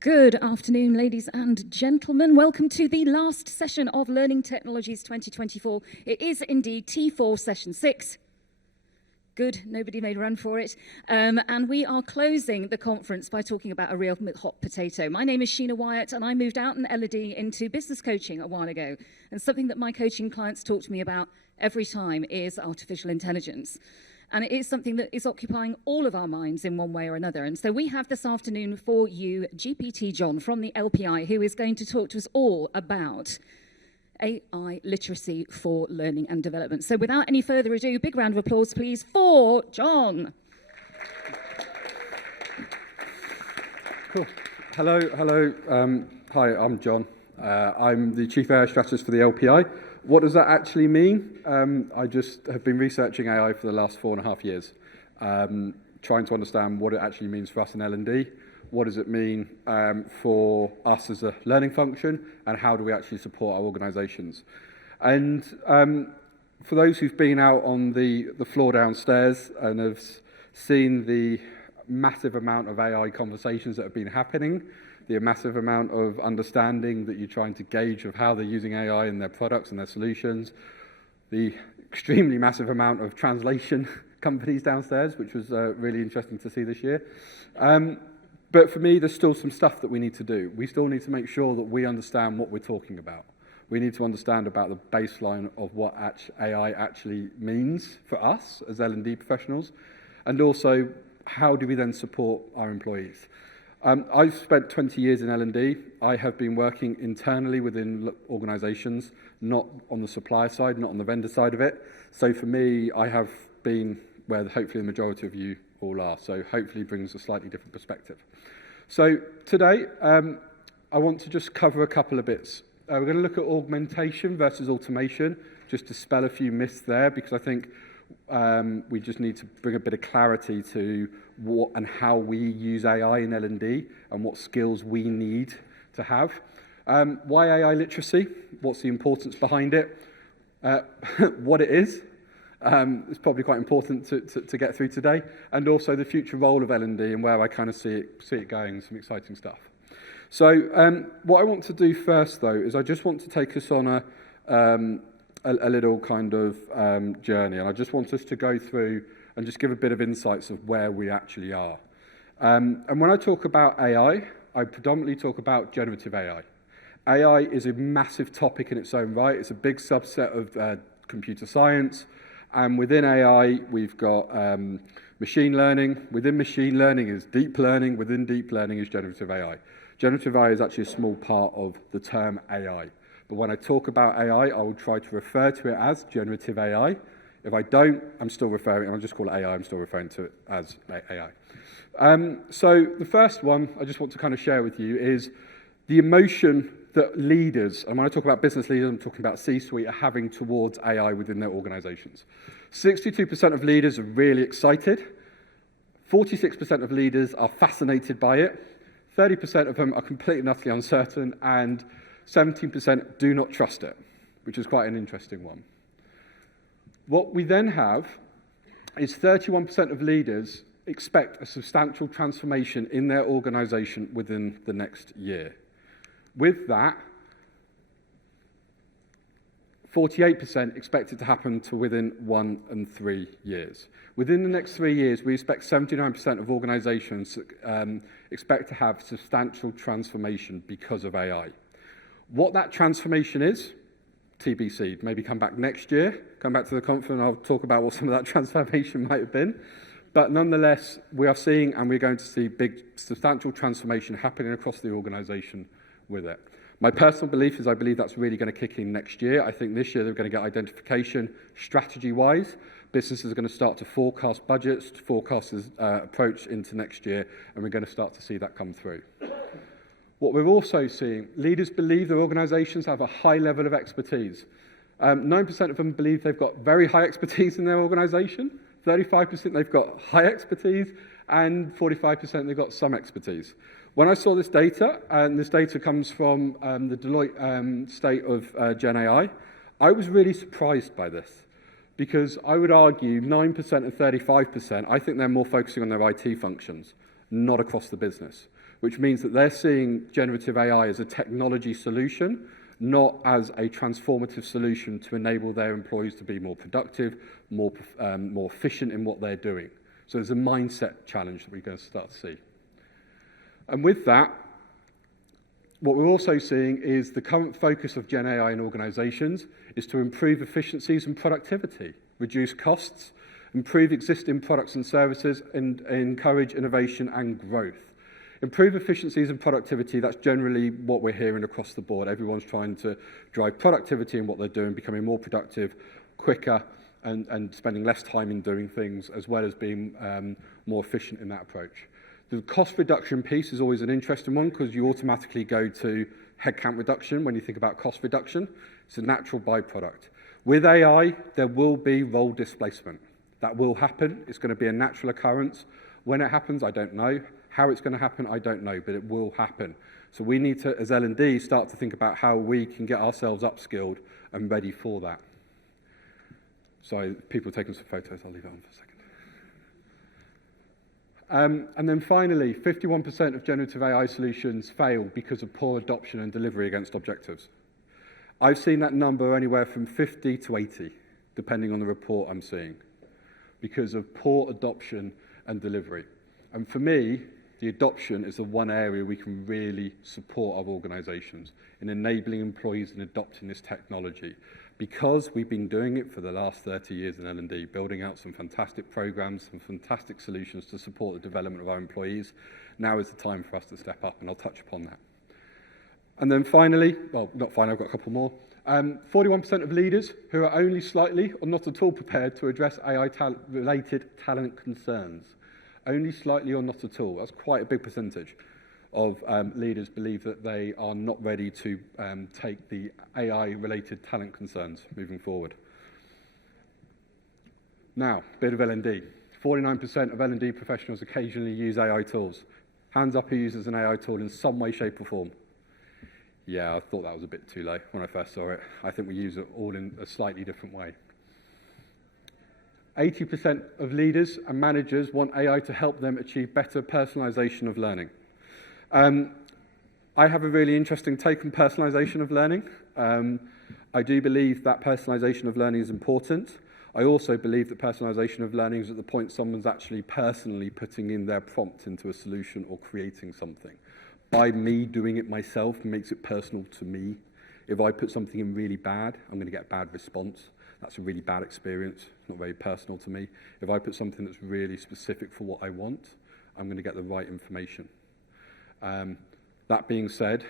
Good afternoon, ladies and gentlemen. Welcome to the last session of Learning Technologies 2024. It is indeed T4 Session 6. Good, nobody made a run for it. And we are closing the conference by talking about a real hot potato. My name is Sheena Wyatt, and I moved out in L&D into business coaching a while ago. And something that my coaching clients talk to me about every time is artificial intelligence. And it is something that is occupying all of our minds in one way or another. And so we have this afternoon for you GPT Jon from the LPI, who is going to talk to us all about AI literacy for learning and development. So without any further ado, big round of applause, please, for Jon. Cool. Hello. Hi, I'm Jon. I'm the Chief AI Strategist for the LPI. What does that actually mean? I just have been researching AI for the last 4.5 years, trying to understand what it actually means for us in L&D, what does it mean for us as a learning function, and how do we actually support our organisations. And for those who've been out on the floor downstairs and have seen the massive amount of AI conversations that have been happening, the massive amount of understanding that you're trying to gauge of how they're using AI in their products and their solutions, the extremely massive amount of translation companies downstairs, which was really interesting to see this year. But for me, there's still some stuff that we need to do. We still need to make sure that we understand what we're talking about. We need to understand about the baseline of what AI actually means for us as L&D professionals, and also how do we then support our employees. I've spent 20 years in L&D. I have been working internally within organisations, not on the supplier side, not on the vendor side of it. So for me, I have been where hopefully the majority of you all are. So hopefully brings a slightly different perspective. So today, I want to just cover a couple of bits. We're going to look at augmentation versus automation, just to dispel a few myths there, because I think we just need to bring a bit of clarity to what and how we use AI in L&D and what skills we need to have. Why AI literacy? What's the importance behind it? What it is. It's probably quite important to get through today. And also the future role of L&D and where I kind of see it going, some exciting stuff. So what I want to do first, though, is I just want to take us on a little kind of journey, and I just want us to go through and just give a bit of insights of where we actually are. And when I talk about AI, I predominantly talk about generative AI. AI is a massive topic in its own right. It's a big subset of computer science, and within AI, we've got machine learning. Within machine learning is deep learning. Within deep learning is generative AI. Generative AI is actually a small part of the term AI. But when I talk about AI, I will try to refer to it as generative AI. If I don't, I'm still referring, I'll just call it AI, I'm still referring to it as AI. So the first one I just want to kind of share with you is the emotion that leaders, and when I talk about business leaders, I'm talking about C-suite, are having towards AI within their organizations. 62% of leaders are really excited. 46% of leaders are fascinated by it. 30% of them are completely and utterly uncertain, and 17% do not trust it, which is quite an interesting one. What we then have is 31% of leaders expect a substantial transformation in their organization within the next year. With that, 48% expect it to happen to within 1 and 3 years. Within the next 3 years, we expect 79% of organizations expect to have substantial transformation because of AI. What that transformation is, TBC. Maybe come back next year, come back to the conference, and I'll talk about what some of that transformation might have been. But nonetheless, we are seeing and we're going to see big, substantial transformation happening across the organization with it. My personal belief is I believe that's really going to kick in next year. I think this year they're going to get identification strategy-wise. Businesses are going to start to forecast budgets, forecast approach into next year, and we're going to start to see that come through. What we're also seeing, leaders believe their organizations have a high level of expertise. 9% of them believe they've got very high expertise in their organization, 35% they've got high expertise, and 45% they've got some expertise. When I saw this data, and this data comes from the Deloitte state of Gen AI, I was really surprised by this, because I would argue 9% and 35%, I think they're more focusing on their IT functions, not across the business. which means that they're seeing generative AI as a technology solution, not as a transformative solution to enable their employees to be more productive, more efficient in what they're doing. So there's a mindset challenge that we're going to start to see. And with that, what we're also seeing is the current focus of Gen AI in organizations is to improve efficiencies and productivity, reduce costs, improve existing products and services, and encourage innovation and growth. Improve efficiencies and productivity, that's generally what we're hearing across the board. Everyone's trying to drive productivity in what they're doing, becoming more productive, quicker, and spending less time in doing things, as well as being more efficient in that approach. The cost reduction piece is always an interesting one because you automatically go to headcount reduction when you think about cost reduction. It's a natural byproduct. With AI, there will be role displacement. That will happen. It's going to be a natural occurrence. When it happens, I don't know. How it's going to happen, I don't know, but it will happen. So we need to, as L&D, start to think about how we can get ourselves upskilled and ready for that. Sorry, people are taking some photos. I'll leave it on for a second. And then finally, 51% of generative AI solutions fail because of poor adoption and delivery against objectives. I've seen that number anywhere from 50 to 80, depending on the report I'm seeing, because of poor adoption and delivery. And for me, the adoption is the one area we can really support our organizations in enabling employees in adopting this technology. Because we've been doing it for the last 30 years in L&D, building out some fantastic programs, some fantastic solutions to support the development of our employees, now is the time for us to step up, and I'll touch upon that. And then finally, well, not finally, I've got a couple more. 41% of leaders who are only slightly or not at all prepared to address AI-related talent concerns. Only slightly or not at all. That's quite a big percentage of leaders believe that they are not ready to take the AI-related talent concerns moving forward. Now, bit of L&D. 49% of L&D professionals occasionally use AI tools. Hands up who uses an AI tool in some way, shape, or form. Yeah, I thought that was a bit too low when I first saw it. I think we use it all in a slightly different way. 80% of leaders and managers want AI to help them achieve better personalization of learning. I have a really interesting take on personalization of learning. I do believe that personalization of learning is important. I also believe that personalization of learning is at the point someone's actually personally putting in their prompt into a solution or creating something. By me doing it myself makes it personal to me. If I put something in really bad, I'm going to get a bad response. That's a really bad experience. It's not very personal to me. If I put something that's really specific for what I want, I'm going to get the right information. That being said,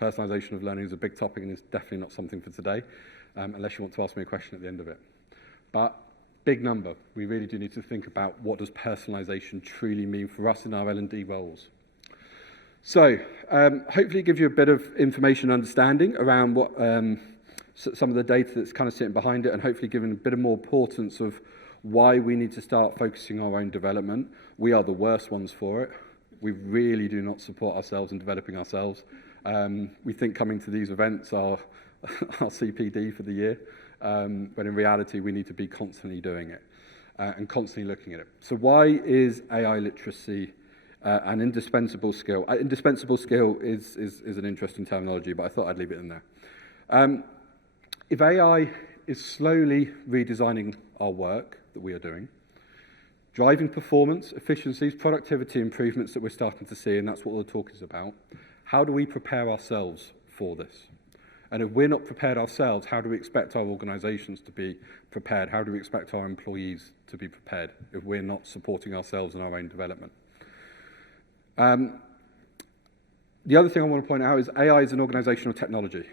personalization of learning is a big topic and is definitely not something for today, unless you want to ask me a question at the end of it. But big number. We really do need to think about what does personalization truly mean for us in our L&D roles. So hopefully it gives you a bit of information and understanding around what some of the data that's kind of sitting behind it, and hopefully giving a bit of more importance of why we need to start focusing on our own development. We are the worst ones for it. We really do not support ourselves in developing ourselves. We think coming to these events are our CPD for the year, but in reality, we need to be constantly doing it and constantly looking at it. So why is AI literacy an indispensable skill? Indispensable skill is an interesting terminology, but I thought I'd leave it in there. If AI is slowly redesigning our work that we are doing, driving performance, efficiencies, productivity improvements that we're starting to see, and that's what the talk is about, how do we prepare ourselves for this? And if we're not prepared ourselves, how do we expect our organizations to be prepared? How do we expect our employees to be prepared if we're not supporting ourselves in our own development? The other thing I want to point out is AI is an organizational technology.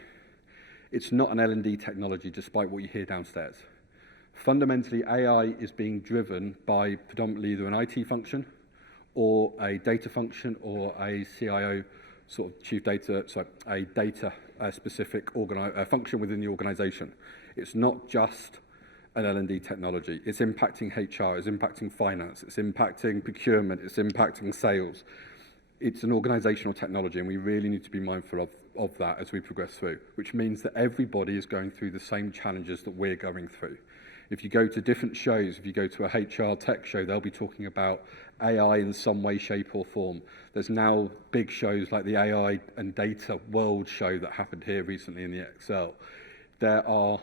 It's not an L&D technology, despite what you hear downstairs. Fundamentally, AI is being driven by predominantly either an IT function or a data function or a CIO, sort of chief data, sorry, a data specific function within the organization. It's not just an L&D technology. It's impacting HR, it's impacting finance, it's impacting procurement, it's impacting sales. It's an organizational technology, and we really need to be mindful of that as we progress through, which means that everybody is going through the same challenges that we're going through. If you go to different shows, if you go to a HR tech show, they'll be talking about AI in some way, shape or form. There's now big shows like the AI and Data World show that happened here recently in the Excel. There are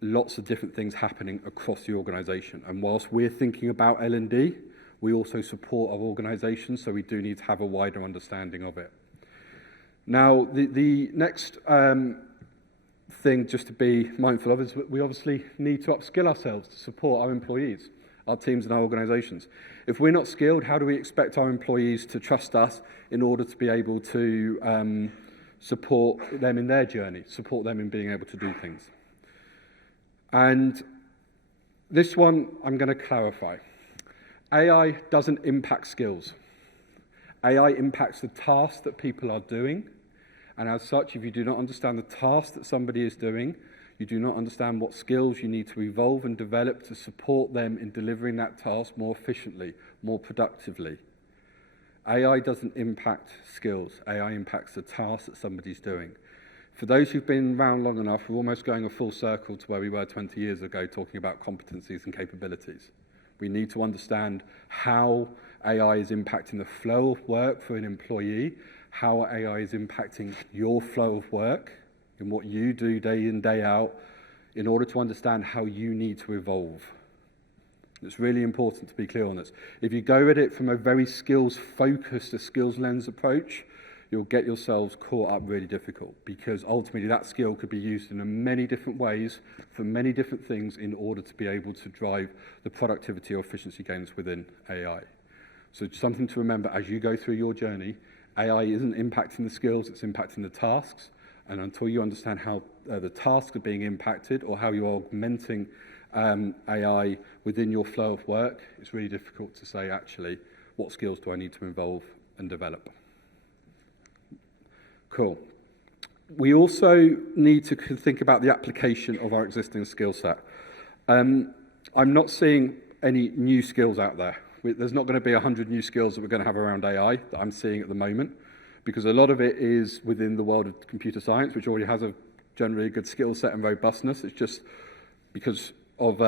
lots of different things happening across the organisation. And whilst we're thinking about L&D, we also support our organisations, so we do need to have a wider understanding of it. Now, the next thing just to be mindful of is we obviously need to upskill ourselves to support our employees, our teams and our organisations. If we're not skilled, how do we expect our employees to trust us in order to be able to support them in their journey, support them in being able to do things? And this one I'm going to clarify. AI doesn't impact skills. AI impacts the tasks that people are doing, and as such, if you do not understand the task that somebody is doing, you do not understand what skills you need to evolve and develop to support them in delivering that task more efficiently, more productively. AI doesn't impact skills. AI impacts the task that somebody's doing. For those who've been around long enough, we're almost going a full circle to where we were 20 years ago talking about competencies and capabilities. We need to understand how AI is impacting the flow of work for an employee, how AI is impacting your flow of work in what you do day in, day out, in order to understand how you need to evolve. It's really important to be clear on this. If you go at it from a very skills-focused, a skills lens approach, you'll get yourselves caught up really difficult, because ultimately that skill could be used in many different ways for many different things in order to be able to drive the productivity or efficiency gains within AI. So it's something to remember as you go through your journey. AI isn't impacting the skills, it's impacting the tasks. And until you understand how the tasks are being impacted or how you're augmenting AI within your flow of work, it's really difficult to say, actually, what skills do I need to involve and develop? Cool. We also need to think about the application of our existing skill set. I'm not seeing any new skills out there. There's not going to be 100 new skills that we're going to have around AI that I'm seeing at the moment, because a lot of it is within the world of computer science, which already has a generally good skill set and robustness. It's just because of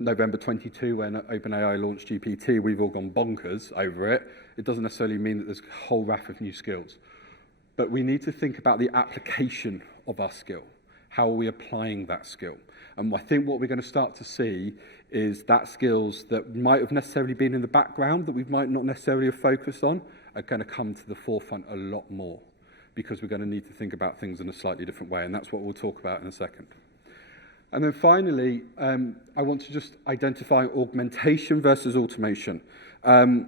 November 22, when OpenAI launched GPT, we've all gone bonkers over it. It doesn't necessarily mean that there's a whole raft of new skills. But we need to think about the application of our skill. How are we applying that skill? And I think what we're going to start to see is that skills that might have necessarily been in the background, that we might not necessarily have focused on, are going to come to the forefront a lot more, because we're going to need to think about things in a slightly different way, and that's what we'll talk about in a second. And then finally, I want to just identify augmentation versus automation. I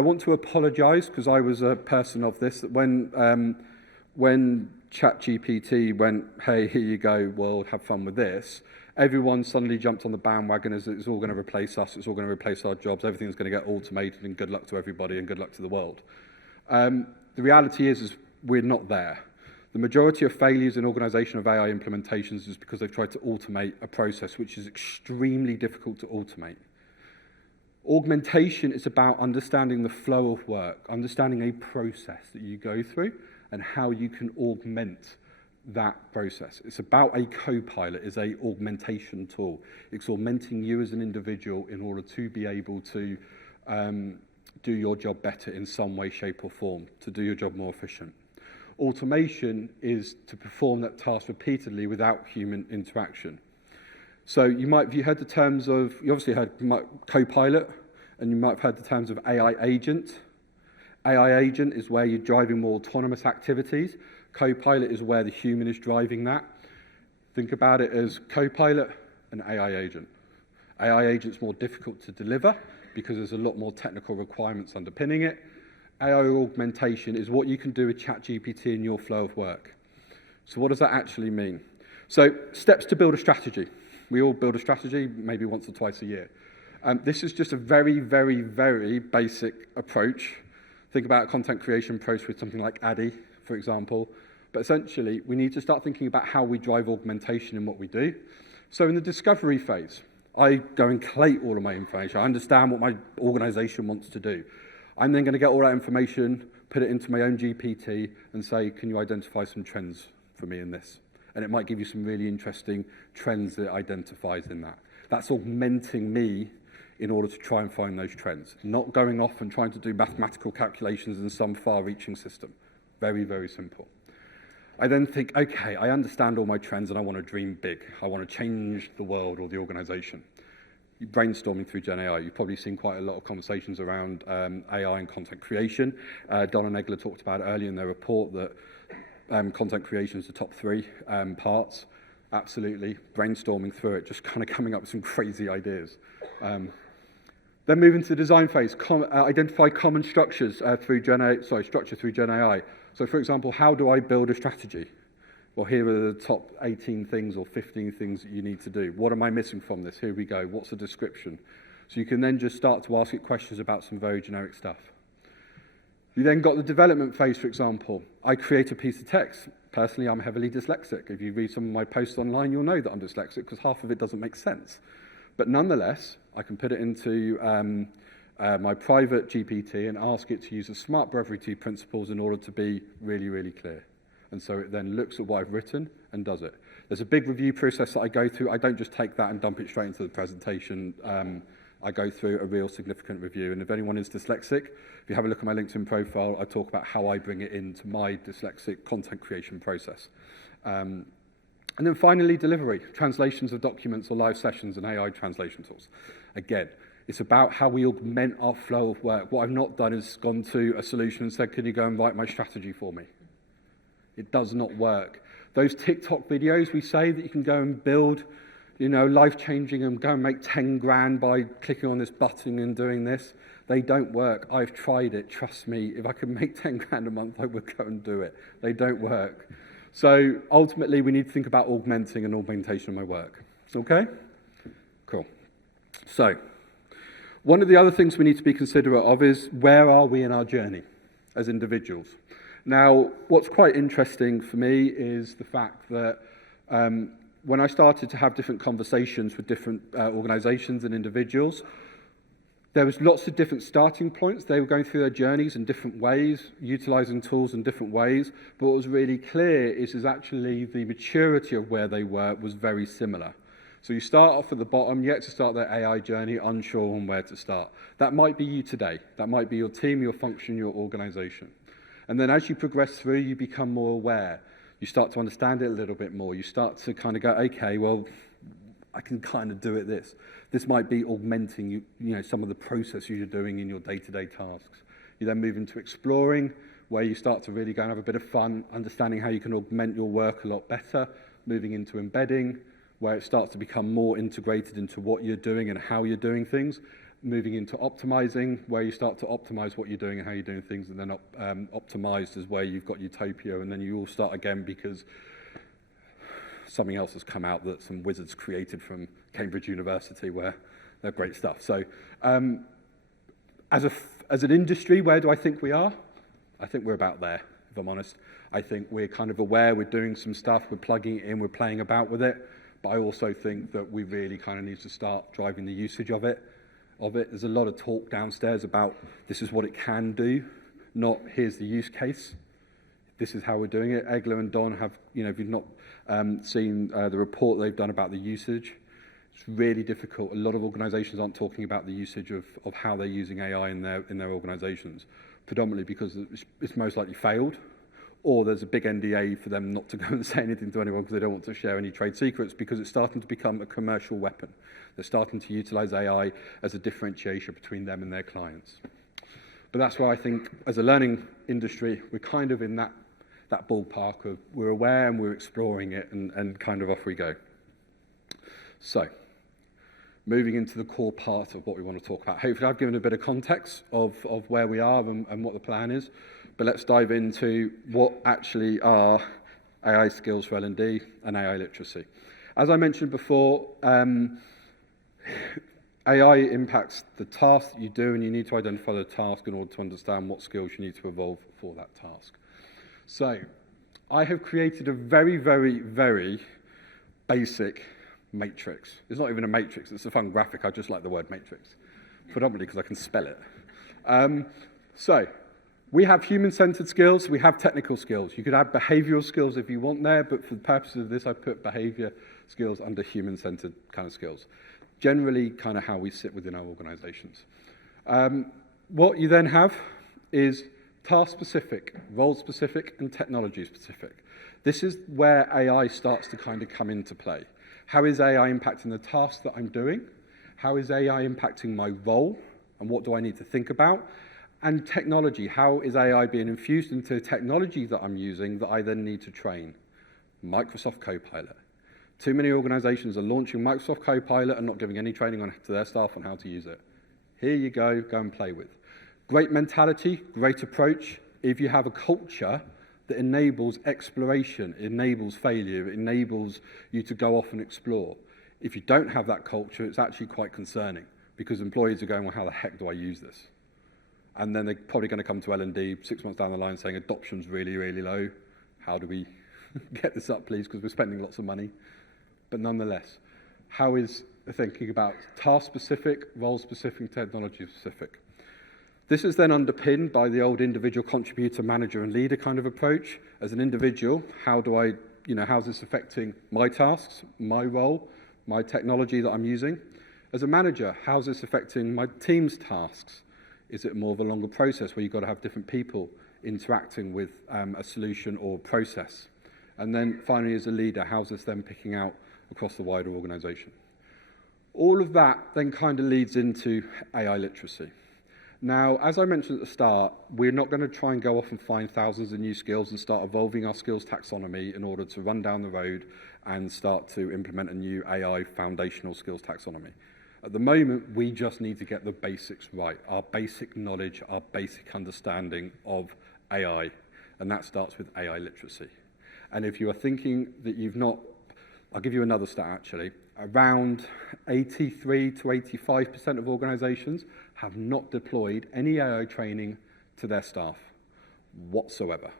want to apologize, because I was a person of this, that when ChatGPT went, hey, here you go, well, have fun with this, everyone suddenly jumped on the bandwagon as it's all going to replace us, it's all going to replace our jobs, everything's going to get automated, and good luck to everybody and good luck to the world. The reality is we're not there. The majority of failures in organisation of AI implementations is because they've tried to automate a process which is extremely difficult to automate. Augmentation is about understanding the flow of work, understanding a process that you go through and how you can augment that process. It's about a co-pilot, is a augmentation tool. It's augmenting you as an individual in order to be able to do your job better in some way, shape or form, to do your job more efficient. Automation is to perform that task repeatedly without human interaction. So you heard the terms of, you obviously heard co-pilot, and you might have heard the terms of AI agent. AI agent is where you're driving more autonomous activities. Co-pilot is where the human is driving that. Think about it as co-pilot and AI agent. AI agent's more difficult to deliver because there's a lot more technical requirements underpinning it. AI augmentation is what you can do with ChatGPT in your flow of work. So what does that actually mean? So steps to build a strategy. We all build a strategy maybe once or twice a year. This is just a very, very, very basic approach. Think about a content creation approach with something like Addy, for example. But essentially, we need to start thinking about how we drive augmentation in what we do. So in the discovery phase, I go and collate all of my information. I understand what my organization wants to do. I'm then going to get all that information, put it into my own GPT, and say, can you identify some trends for me in this? And it might give you some really interesting trends that it identifies in that. That's augmenting me in order to try and find those trends, not going off and trying to do mathematical calculations in some far-reaching system. Very, very simple. I then think, okay, I understand all my trends and I want to dream big. I want to change the world or the organization. You're brainstorming through Gen AI. You've probably seen quite a lot of conversations around AI and content creation. Don and Egler talked about it earlier in their report that content creation is the top 3 parts. Absolutely, brainstorming through it, just kind of coming up with some crazy ideas. Then move into the design phase, identify common structures through structure through Gen AI. So for example, how do I build a strategy? Well, here are the top 18 things or 15 things that you need to do. What am I missing from this? Here we go. What's the description? So you can then just start to ask it questions about some very generic stuff. You then got the development phase, for example. I create a piece of text. Personally, I'm heavily dyslexic. If you read some of my posts online, you'll know that I'm dyslexic because half of it doesn't make sense. But nonetheless, I can put it into my private GPT and ask it to use the smart brevity principles in order to be really, really clear. And so it then looks at what I've written and does it. There's a big review process that I go through. I don't just take that and dump it straight into the presentation. I go through a real significant review. And if anyone is dyslexic, if you have a look at my LinkedIn profile, I talk about how I bring it into my dyslexic content creation process. And then finally, delivery, translations of documents or live sessions and AI translation tools. Again, it's about how we augment our flow of work. What I've not done is gone to a solution and said, can you go and write my strategy for me? It does not work. Those TikTok videos we say that you can go and build, life-changing and go and make 10 grand by clicking on this button and doing this, they don't work. I've tried it. Trust me, if I could make 10 grand a month, I would go and do it. They don't work. So ultimately, we need to think about augmenting and augmentation of my work. Okay? Cool. So one of the other things we need to be considerate of is where are we in our journey as individuals? Now, what's quite interesting for me is the fact that when I started to have different conversations with different organizations and individuals, there was lots of different starting points. They were going through their journeys in different ways, utilizing tools in different ways. But what was really clear is actually the maturity of where they were was very similar. So you start off at the bottom, yet to start their AI journey, unsure on where to start. That might be you today. That might be your team, your function, your organization. And then as you progress through, you become more aware. You start to understand it a little bit more. You start to kind of go, okay, well, I can kind of do it this. This might be augmenting some of the processes you're doing in your day-to-day tasks. You then move into exploring, where you start to really go and have a bit of fun, understanding how you can augment your work a lot better, moving into embedding, where it starts to become more integrated into what you're doing and how you're doing things, moving into optimizing, where you start to optimize what you're doing and how you're doing things, and then optimized is where you've got utopia, and then you all start again because something else has come out that some wizards created from Cambridge University where they're great stuff. So as an industry, where do I think we are? I think we're about there, if I'm honest. I think we're kind of aware, we're doing some stuff, we're plugging it in, we're playing about with it, but I also think that we really kind of need to start driving the usage of it. There's a lot of talk downstairs about this is what it can do, not here's the use case. This is how we're doing it. Egler and Don have, if you've not seen the report they've done about the usage, it's really difficult. A lot of organizations aren't talking about the usage of how they're using AI in their organizations, predominantly because it's most likely failed, or there's a big NDA for them not to go and say anything to anyone because they don't want to share any trade secrets, because it's starting to become a commercial weapon. They're starting to utilize AI as a differentiation between them and their clients. But that's why I think, as a learning industry, we're kind of in that ballpark of we're aware and we're exploring it, and kind of off we go. So, moving into the core part of what we want to talk about. Hopefully I've given a bit of context of where we are and what the plan is, but let's dive into what actually are AI skills for L&D and AI literacy. As I mentioned before, AI impacts the task that you do, and you need to identify the task in order to understand what skills you need to evolve for that task. So, I have created a very, very, very basic matrix. It's not even a matrix, it's a fun graphic. I just like the word matrix, predominantly because I can spell it. So, We have human-centered skills, we have technical skills. You could add behavioral skills if you want there, but for the purposes of this, I put behavior skills under human-centered kind of skills. Generally, kind of how we sit within our organizations. What you then have is task-specific, role-specific, and technology-specific. This is where AI starts to kind of come into play. How is AI impacting the tasks that I'm doing? How is AI impacting my role? And what do I need to think about? And technology, how is AI being infused into technology that I'm using that I then need to train? Microsoft Copilot. Too many organizations are launching Microsoft Copilot and not giving any training to their staff on how to use it. Here you go and play with. Great mentality, great approach. If you have a culture that enables exploration, enables failure, enables you to go off and explore. If you don't have that culture, it's actually quite concerning because employees are going, well, how the heck do I use this? And then they're probably going to come to L&D 6 months down the line saying adoption's really, really low. How do we get this up, please? Because we're spending lots of money. But nonetheless, how is thinking about task-specific, role-specific, technology-specific? This is then underpinned by the old individual contributor, manager, and leader kind of approach. As an individual, how's this affecting my tasks, my role, my technology that I'm using? As a manager, how's this affecting my team's tasks? Is it more of a longer process where you've got to have different people interacting with a solution or process? And then finally, as a leader, how's this then picking out across the wider organization? All of that then kind of leads into AI literacy. Now, as I mentioned at the start, we're not going to try and go off and find thousands of new skills and start evolving our skills taxonomy in order to run down the road and start to implement a new AI foundational skills taxonomy. At the moment, we just need to get the basics right, our basic knowledge, our basic understanding of AI, and that starts with AI literacy. And if you are thinking that you've not, I'll give you another stat actually, around 83 to 85% of organizations have not deployed any AI training to their staff whatsoever.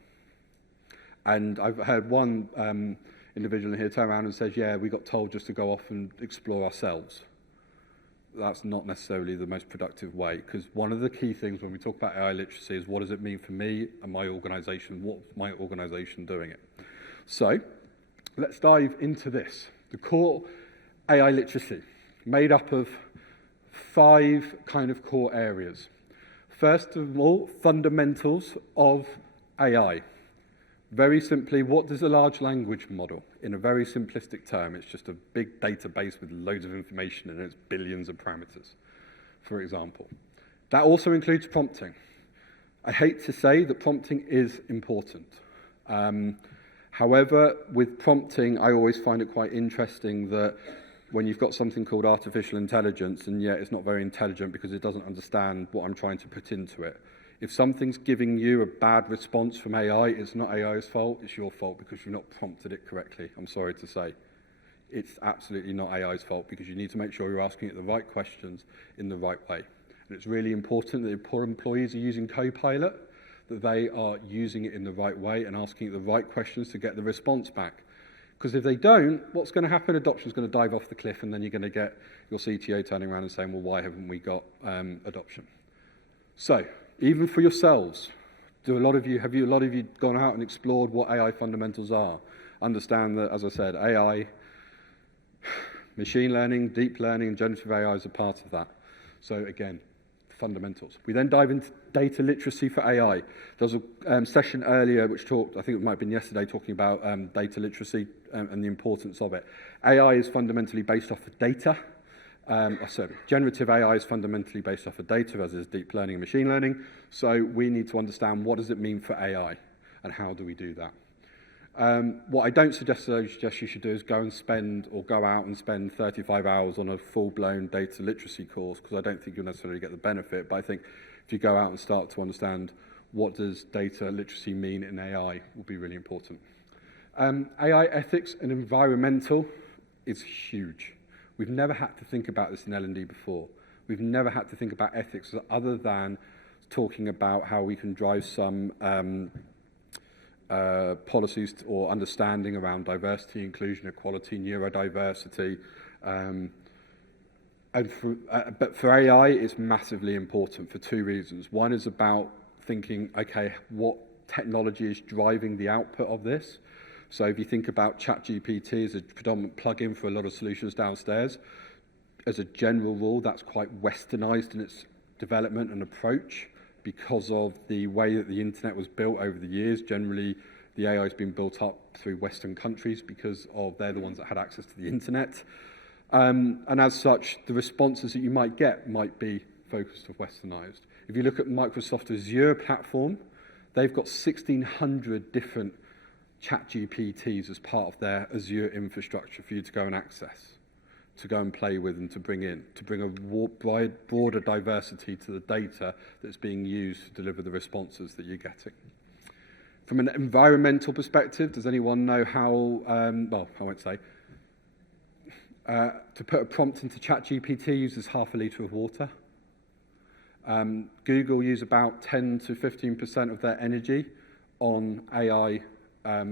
And I've heard one individual in here turn around and says, yeah, we got told just to go off and explore ourselves. That's not necessarily the most productive way, because one of the key things when we talk about AI literacy is what does it mean for me and my organization? What's my organization doing it? So let's dive into this. The core AI literacy, made up of 5 kind of core areas. First of all, fundamentals of AI. Very simply, what does a large language model? In a very simplistic term, it's just a big database with loads of information and it's billions of parameters, for example. That also includes prompting. I hate to say that prompting is important. However, with prompting, I always find it quite interesting that when you've got something called artificial intelligence, and yet it's not very intelligent because it doesn't understand what I'm trying to put into it. If something's giving you a bad response from AI, it's not AI's fault, it's your fault because you've not prompted it correctly, I'm sorry to say. It's absolutely not AI's fault because you need to make sure you're asking it the right questions in the right way. And it's really important that if poor employees are using Copilot, that they are using it in the right way and asking it the right questions to get the response back. Because if they don't, what's going to happen? Adoption's going to dive off the cliff, and then you're going to get your CTO turning around and saying, well, why haven't we got adoption? So, even for yourselves, have a lot of you gone out and explored what AI fundamentals are? Understand that, as I said, AI, machine learning, deep learning, and generative AI is a part of that. So again, fundamentals. We then dive into data literacy for AI. There was a session earlier which talked, I think it might have been yesterday, talking about data literacy and the importance of it. AI is fundamentally based off of data. Generative AI is fundamentally based off of data, as is deep learning and machine learning. So we need to understand what does it mean for AI and how do we do that. What I don't suggest you should do is go out and spend 35 hours on a full-blown data literacy course, because I don't think you'll necessarily get the benefit. But I think if you go out and start to understand what does data literacy mean in AI will be really important. AI ethics and environmental is huge. We've never had to think about this in L&D before. We've never had to think about ethics other than talking about how we can drive some policies or understanding around diversity, inclusion, equality, neurodiversity. But for AI, it's massively important for 2 reasons. One is about thinking, okay, what technology is driving the output of this? So if you think about ChatGPT as a predominant plugin for a lot of solutions downstairs, as a general rule, that's quite westernized in its development and approach because of the way that the internet was built over the years. Generally, the AI has been built up through Western countries because they're the ones that had access to the internet. And as such, the responses that you might get might be focused or westernized. If you look at Microsoft Azure platform, they've got 1,600 different ChatGPTs as part of their Azure infrastructure for you to go and access, to go and play with and to bring a broader diversity to the data that's being used to deliver the responses that you're getting. From an environmental perspective, does anyone know how, well, I won't say, to put a prompt into ChatGPT uses half a litre of water. Google use about 10 to 15% of their energy on AI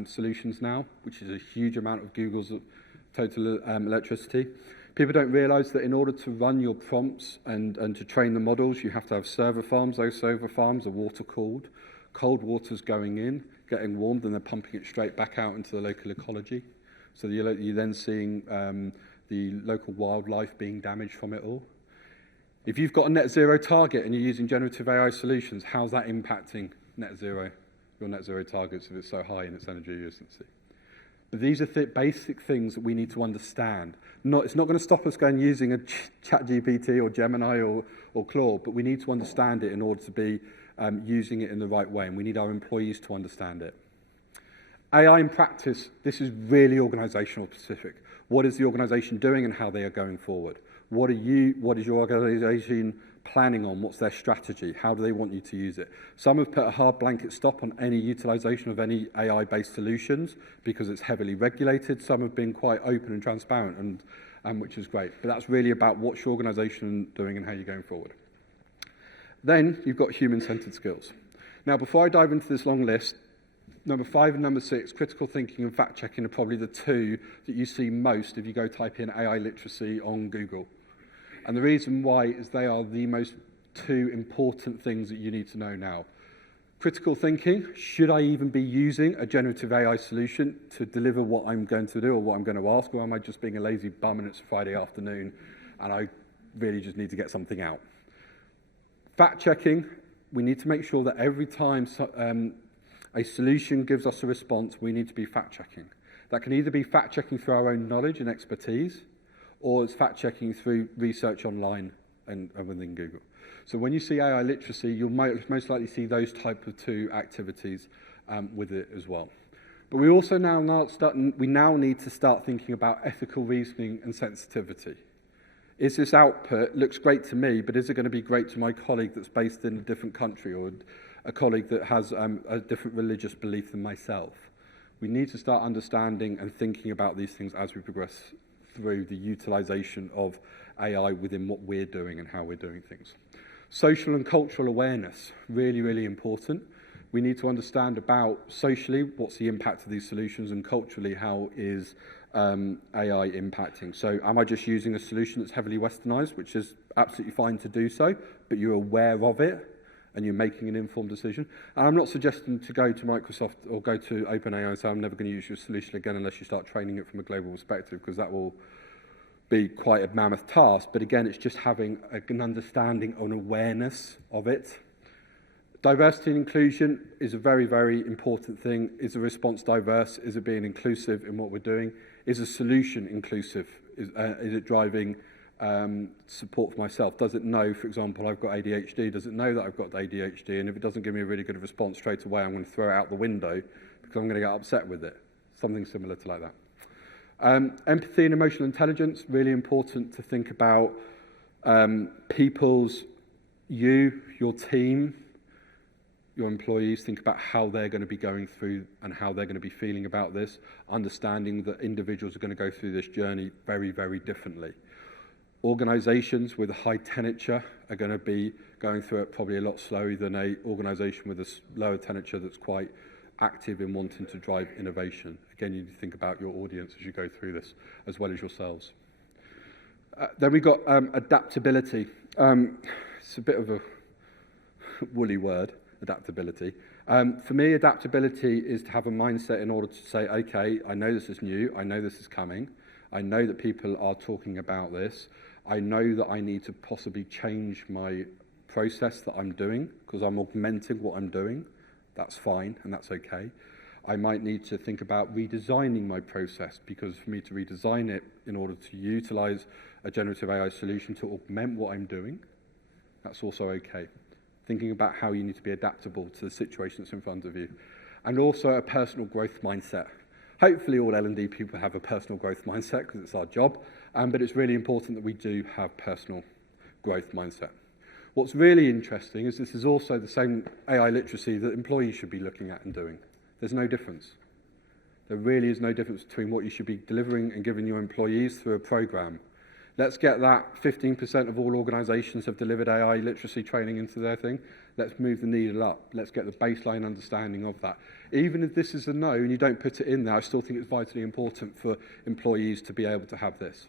solutions now, which is a huge amount of Google's total electricity. People don't realize that in order to run your prompts and to train the models, you have to have server farms. Those server farms are water cooled. Cold water's going in, getting warmed, and they're pumping it straight back out into the local ecology. So you're then seeing the local wildlife being damaged from it all. If you've got a net zero target and you're using generative AI solutions, how's that impacting net zero, your net zero targets if it's so high in its energy efficiency? But these are basic things that we need to understand. It's not going to stop us going using a ChatGPT or Gemini or Claude, but we need to understand it in order to be using it in the right way, and we need our employees to understand it. AI in practice, this is really organizational specific. What is the organization doing and how they are going forward? What is your organization planning on? What's their strategy? How do they want you to use it? Some have put a hard blanket stop on any utilization of any AI-based solutions because it's heavily regulated. Some have been quite open and transparent, and which is great. But that's really about what's your organization doing and how you're going forward. Then you've got human-centered skills. Now, before I dive into this long list, number 5 and number 6, critical thinking and fact-checking are probably the two that you see most if you go type in AI literacy on Google. And the reason why is they are the most two important things that you need to know now. Critical thinking, should I even be using a generative AI solution to deliver what I'm going to do or what I'm going to ask, or am I just being a lazy bum and it's a Friday afternoon and I really just need to get something out? Fact-checking, we need to make sure that every time a solution gives us a response, we need to be fact-checking. That can either be fact-checking through our own knowledge and expertise, or it's fact-checking through research online and within Google. So when you see AI literacy, you'll most likely see those type of two activities with it as well. But we also now need to start thinking about ethical reasoning and sensitivity. Is this output, looks great to me, but is it going to be great to my colleague that's based in a different country or a colleague that has a different religious belief than myself? We need to start understanding and thinking about these things as we progress through the utilization of AI within what we're doing and how we're doing things. Social and cultural awareness, really, really important. We need to understand about socially what's the impact of these solutions, and culturally how is AI impacting. So am I just using a solution that's heavily westernized, which is absolutely fine to do so, but you're aware of it and you're making an informed decision? And I'm not suggesting to go to Microsoft or go to OpenAI and say I'm never going to use your solution again unless you start training it from a global perspective, because that will be quite a mammoth task. But again, it's just having an understanding and awareness of it. Diversity and inclusion is a very, very important thing. Is the response diverse? Is it being inclusive in what we're doing? Is a solution inclusive? Is it driving support for myself? Does it know, for example, I've got ADHD? Does it know that I've got ADHD? And if it doesn't give me a really good response straight away, I'm going to throw it out the window because I'm going to get upset with it. Something similar to like that. Empathy and emotional intelligence, really important to think about people's, your team, your employees, think about how they're going to be going through and how they're going to be feeling about this, understanding that individuals are going to go through this journey very, very differently. Organizations with a high tenature are going to be going through it probably a lot slower than an organization with a lower tenature that's quite active in wanting to drive innovation. Again, you need to think about your audience as you go through this, as well as yourselves. Then we've got adaptability. It's a bit of a woolly word. adaptability. For me, adaptability is to have a mindset in order to say, okay, I know this is new, I know this is coming, I know that people are talking about this, I know that I need to possibly change my process that I'm doing because I'm augmenting what I'm doing. That's fine and that's okay. I might need to think about redesigning my process because for me to redesign it in order to utilize a generative AI solution to augment what I'm doing, that's also okay. Thinking about how you need to be adaptable to the situation that's in front of you. And also a personal growth mindset. Hopefully all L&D people have a personal growth mindset because it's our job, but it's really important that we do have personal growth mindset. What's really interesting is this is also the same AI literacy that employees should be looking at and doing. There's no difference. There really is no difference between what you should be delivering and giving your employees through a program. Let's get that 15% of all organizations have delivered AI literacy training into their thing. Let's move the needle up. Let's get the baseline understanding of that. Even if this is a no and you don't put it in there, I still think it's vitally important for employees to be able to have this.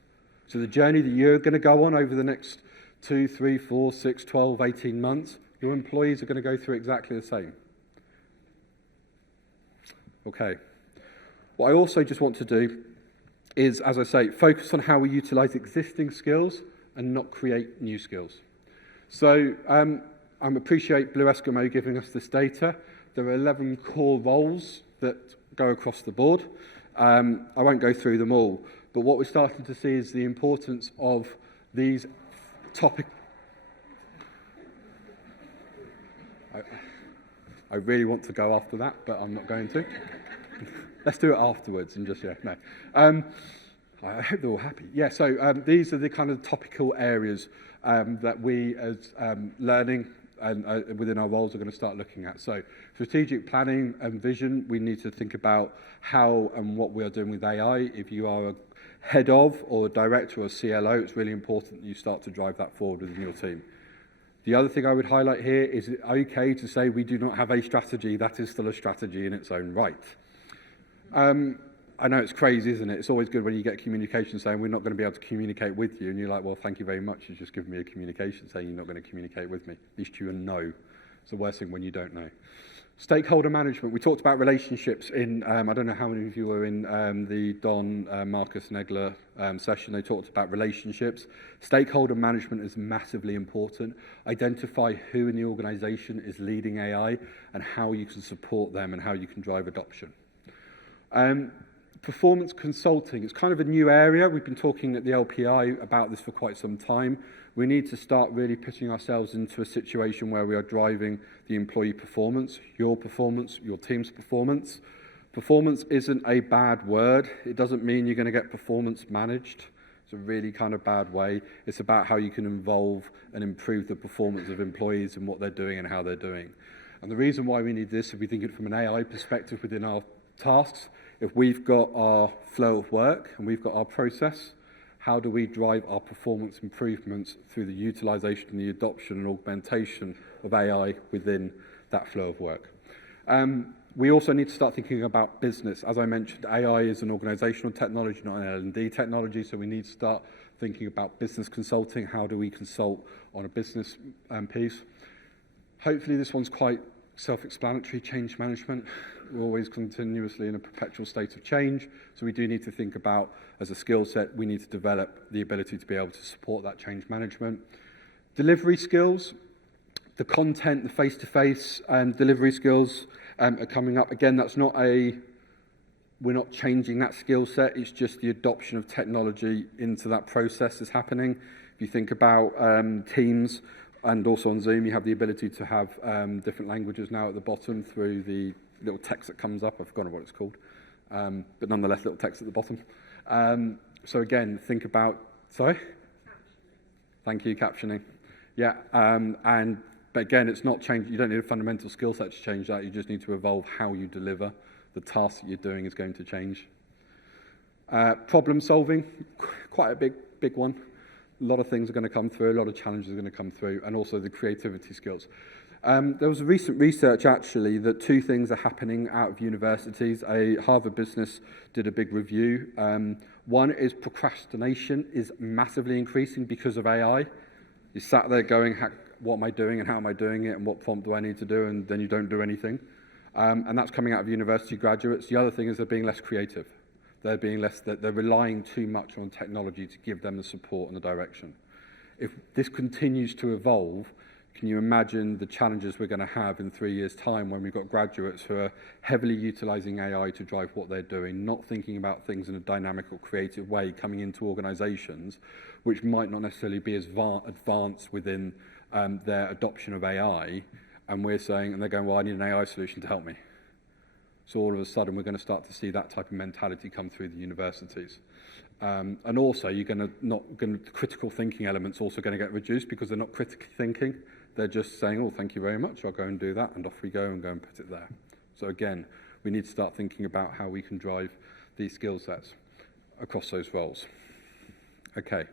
So the journey that you're going to go on over the next 2, 3, 4, 6, 12, 18 months, your employees are going to go through exactly the same. Okay. What I also just want to do is, as I say, focus on how we utilize existing skills and not create new skills. So I appreciate Blue Eskimo giving us this data. There are 11 core roles that go across the board. I won't go through them all, but what we're starting to see is the importance of these topic. I really want to go after that, but I'm not going to. Let's do it afterwards and just, yeah, no. I hope they're all happy. Yeah, so these are the kind of topical areas that we as learning and within our roles are going to start looking at. So strategic planning and vision, we need to think about how and what we are doing with AI. If you are a head of or a director or a CLO, it's really important that you start to drive that forward within your team. The other thing I would highlight here is it's okay to say we do not have a strategy. That is still a strategy in its own right. I know it's crazy, isn't it? It's always good when you get communication saying we're not going to be able to communicate with you, and you're like, well, thank you very much. You've just given me a communication saying you're not going to communicate with me. At least you know. It's the worst thing when you don't know. Stakeholder management. We talked about relationships in, I don't know how many of you were in the Don, Marcus Negler session. They talked about relationships. Stakeholder management is massively important. Identify who in the organization is leading AI and how you can support them and how you can drive adoption. Performance consulting, it's kind of a new area. We've been talking at the LPI about this for quite some time. We need to start really putting ourselves into a situation where we are driving the employee performance, your team's performance. Performance isn't a bad word. It doesn't mean you're going to get performance managed. It's a really kind of bad way. It's about how you can involve and improve the performance of employees and what they're doing and how they're doing. And the reason why we need this, if we think it from an AI perspective within our tasks, if we've got our flow of work and we've got our process, how do we drive our performance improvements through the utilization and the adoption and augmentation of AI within that flow of work? We also need to start thinking about business. As I mentioned, AI is an organizational technology, not an L&D technology, so we need to start thinking about business consulting. How do we consult on a business piece? Hopefully this one's quite self-explanatory. Change management. We're always continuously in a perpetual state of change, so we do need to think about, as a skill set, we need to develop the ability to be able to support that change management. Delivery skills, the content, the face-to-face delivery skills are coming up. Again, that's not we're not changing that skill set, it's just the adoption of technology into that process is happening. If you think about Teams, and also on Zoom, you have the ability to have different languages now at the bottom through the little text that comes up. I've forgotten what it's called. But nonetheless, little text at the bottom. So again, think about, sorry? Captioning. Thank you, captioning. Yeah, but again, it's not changed. You don't need a fundamental skill set to change that. You just need to evolve how you deliver. The task that you're doing is going to change. Problem solving, quite a big one. A lot of things are going to come through, a lot of challenges are going to come through, and also the creativity skills. There was a recent research, actually, that 2 things are happening out of universities. A Harvard Business did a big review. One is procrastination is massively increasing because of AI. You sat there going, what am I doing and how am I doing it and what prompt do I need to do, and then you don't do anything. And that's coming out of university graduates. The other thing is they're being less creative. They're relying too much on technology to give them the support and the direction. If this continues to evolve, can you imagine the challenges we're going to have in 3 years' time when we've got graduates who are heavily utilizing AI to drive what they're doing, not thinking about things in a dynamic or creative way, coming into organizations which might not necessarily be as advanced within their adoption of AI, and we're saying, and they're going, well, I need an AI solution to help me. So all of a sudden, we're going to start to see that type of mentality come through the universities. And also, critical thinking elements also going to get reduced because they're not critically thinking. They're just saying, oh, thank you very much, I'll go and do that, and off we go and go and put it there. So again, we need to start thinking about how we can drive these skill sets across those roles. Okay.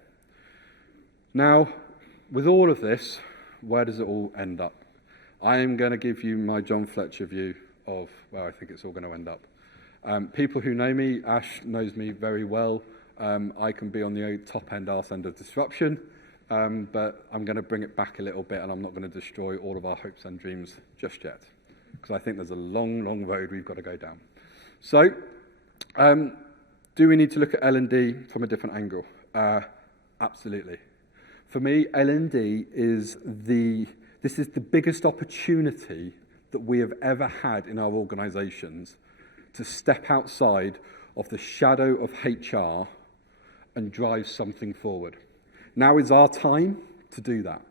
Now, with all of this, where does it all end up? I am going to give you my Jon Fletcher view of where I think it's all going to end up. People who know me, Ash knows me very well. I can be on the top end, arse end of disruption, but I'm going to bring it back a little bit, and I'm not going to destroy all of our hopes and dreams just yet, because I think there's a long, long road we've got to go down. So, do we need to look at L&D from a different angle? Absolutely. For me, L&D is the biggest opportunity that we have ever had in our organizations to step outside of the shadow of HR and drive something forward. Now is our time to do that.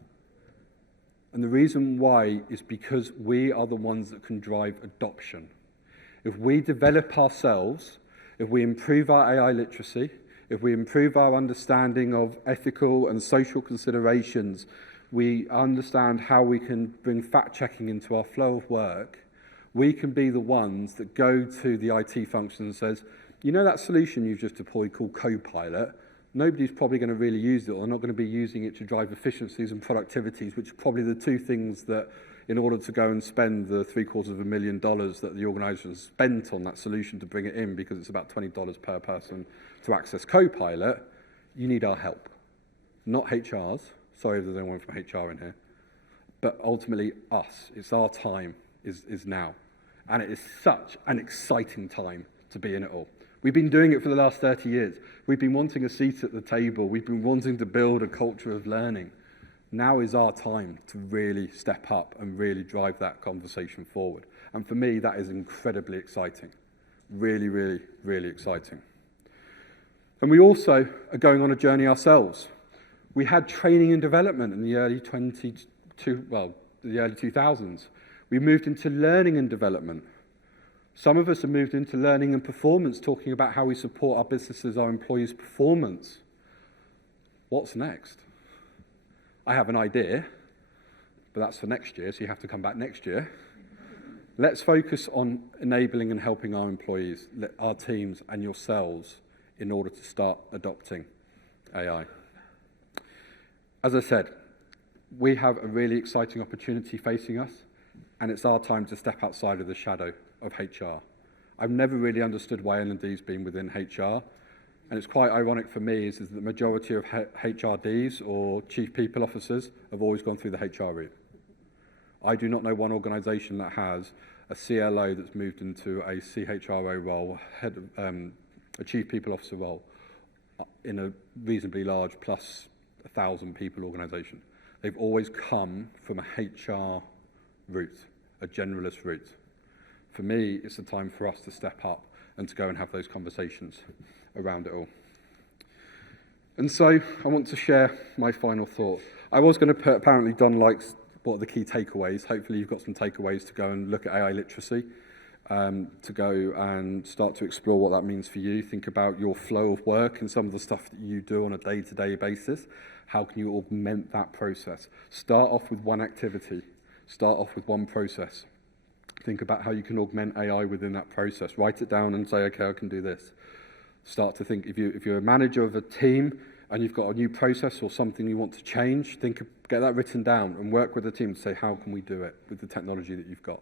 And the reason why is because we are the ones that can drive adoption. If we develop ourselves, if we improve our AI literacy, if we improve our understanding of ethical and social considerations, we understand how we can bring fact-checking into our flow of work, we can be the ones that go to the IT function and says, you know that solution you've just deployed called Copilot, nobody's probably going to really use it, or they're not going to be using it to drive efficiencies and productivities, which are probably the two things that, in order to go and spend the $750,000 that the organisation spent on that solution to bring it in, because it's about $20 per person to access Copilot, you need our help. Not HR's. Sorry if there's anyone from HR in here. But ultimately, us. It's our time is now. And it is such an exciting time to be in it all. We've been doing it for the last 30 years. We've been wanting a seat at the table. We've been wanting to build a culture of learning. Now is our time to really step up and really drive that conversation forward. And for me, that is incredibly exciting. Really, really, really exciting. And we also are going on a journey ourselves. We had training and development in the early 2000s. We moved into learning and development. Some of us have moved into learning and performance, talking about how we support our businesses, our employees' performance. What's next? I have an idea, but that's for next year, so you have to come back next year. Let's focus on enabling and helping our employees, our teams, and yourselves in order to start adopting AI. As I said, we have a really exciting opportunity facing us, and it's our time to step outside of the shadow of HR. I've never really understood why L&D's been within HR, and it's quite ironic for me is that the majority of HRDs or chief people officers have always gone through the HR route. I do not know one organisation that has a CLO that's moved into a CHRO role, a chief people officer role, in a reasonably large plus 1,000 people organisation. They've always come from a HR route, a generalist route. For me, it's the time for us to step up and to go and have those conversations around it all. And so I want to share my final thought. I was going to put, apparently Don likes what are the key takeaways. Hopefully you've got some takeaways to go and look at AI literacy, to go and start to explore what that means for you. Think about your flow of work and some of the stuff that you do on a day-to-day basis. How can you augment that process? Start off with one activity. Start off with one process. Think about how you can augment AI within that process. Write it down and say, okay, I can do this. Start to think, if you're a manager of a team and you've got a new process or something you want to change, get that written down and work with the team to say, how can we do it with the technology that you've got?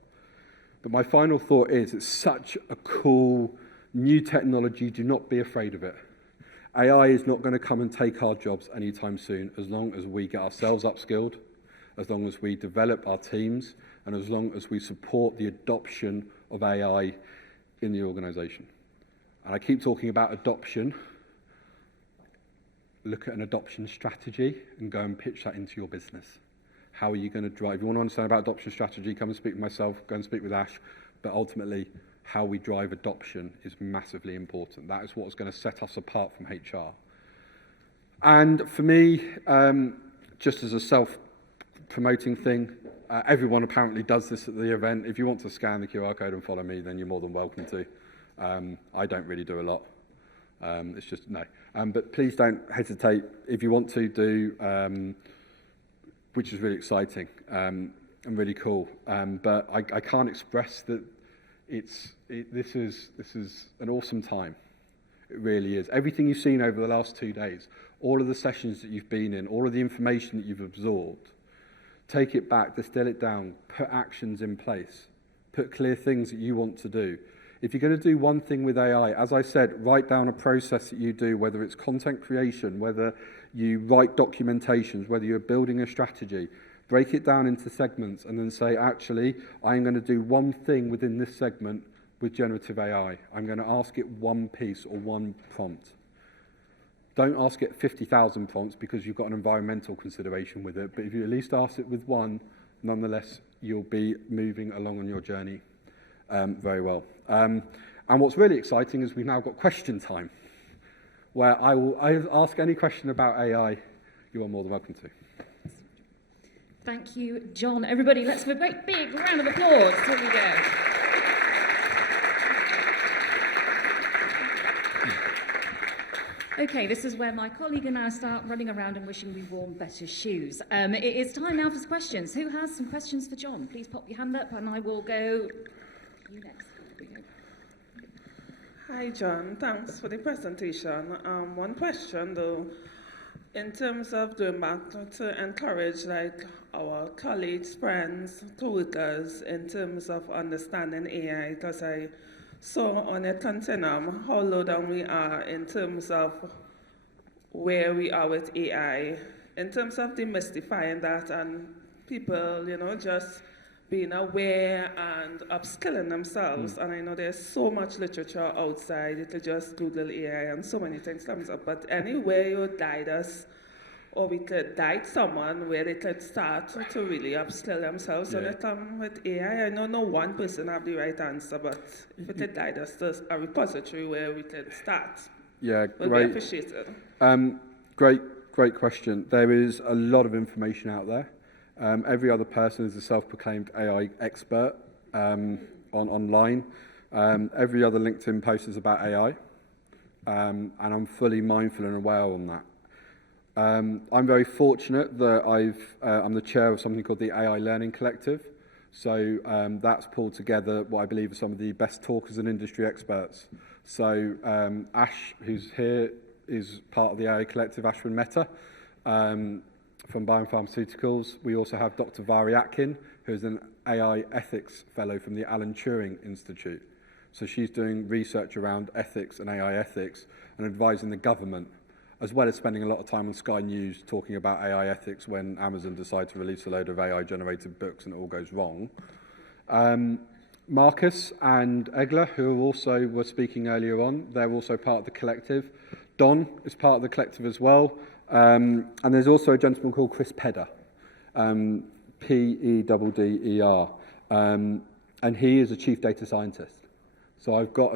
But my final thought is, it's such a cool new technology. Do not be afraid of it. AI is not going to come and take our jobs anytime soon, as long as we get ourselves upskilled, as long as we develop our teams and as long as we support the adoption of AI in the organisation. And I keep talking about adoption. Look at an adoption strategy and go and pitch that into your business. How are you going to drive? If you want to understand about adoption strategy, come and speak with myself, go and speak with Ash. But ultimately, how we drive adoption is massively important. That is what's going to set us apart from HR. And for me, just as a self-promoting thing, everyone apparently does this at the event. If you want to scan the QR code and follow me, then you're more than welcome to. I don't really do a lot. It's just, no. But please don't hesitate. If you want to do, which is really exciting and really cool. But I can't express that this is an awesome time. It really is. Everything you've seen over the last 2 days, all of the sessions that you've been in, all of the information that you've absorbed, take it back, distill it down, put actions in place, put clear things that you want to do. If you're going to do one thing with AI, as I said, write down a process that you do, whether it's content creation, whether you write documentations, whether you're building a strategy, break it down into segments and then say, actually, I'm going to do one thing within this segment with generative AI. I'm going to ask it one piece or one prompt. Don't ask it 50,000 prompts because you've got an environmental consideration with it, but if you at least ask it with one, nonetheless, you'll be moving along on your journey very well. And what's really exciting is we've now got question time, where I'll ask any question about AI, you are more than welcome to. Thank you, John. Everybody, let's give a great big round of applause. Here we go. Okay, this is where my colleague will now start running around and wishing we worn better shoes. It is time now for questions. Who has some questions for John? Please pop your hand up and I will go you next. Hi, John. Thanks for the presentation. One question, though. In terms of doing back to encourage our colleagues, friends, co-workers in terms of understanding AI, because I saw on a continuum how low down we are in terms of where we are with AI, in terms of demystifying that and people, just being aware and upskilling themselves. And I know there's so much literature outside. You could just Google AI and so many things comes up. But anyway, you would guide us, or we could guide someone where they could start to really upskill themselves. When it comes with AI, I know no one person have the right answer, but if it could guide us to a repository where we could start, would be appreciated. Great question. There is a lot of information out there. Every other person is a self-proclaimed AI expert online. Every other LinkedIn post is about AI, and I'm fully mindful and aware on that. I'm very fortunate that I'm the chair of something called the AI Learning Collective. So that's pulled together what I believe are some of the best talkers and industry experts. So Ash, who's here, is part of the AI Collective, Ashwin Mehta. From Biopharmaceuticals. We also have Dr. Vari Atkin, who's an AI ethics fellow from the Alan Turing Institute. So she's doing research around ethics and AI ethics and advising the government, as well as spending a lot of time on Sky News talking about AI ethics when Amazon decide to release a load of AI-generated books and it all goes wrong. Marcus and Egler, who also were speaking earlier on, they're also part of the collective. Don is part of the collective as well. And there's also a gentleman called Chris Pedder, P-E-D-D-E-R, and he is a chief data scientist. So I've got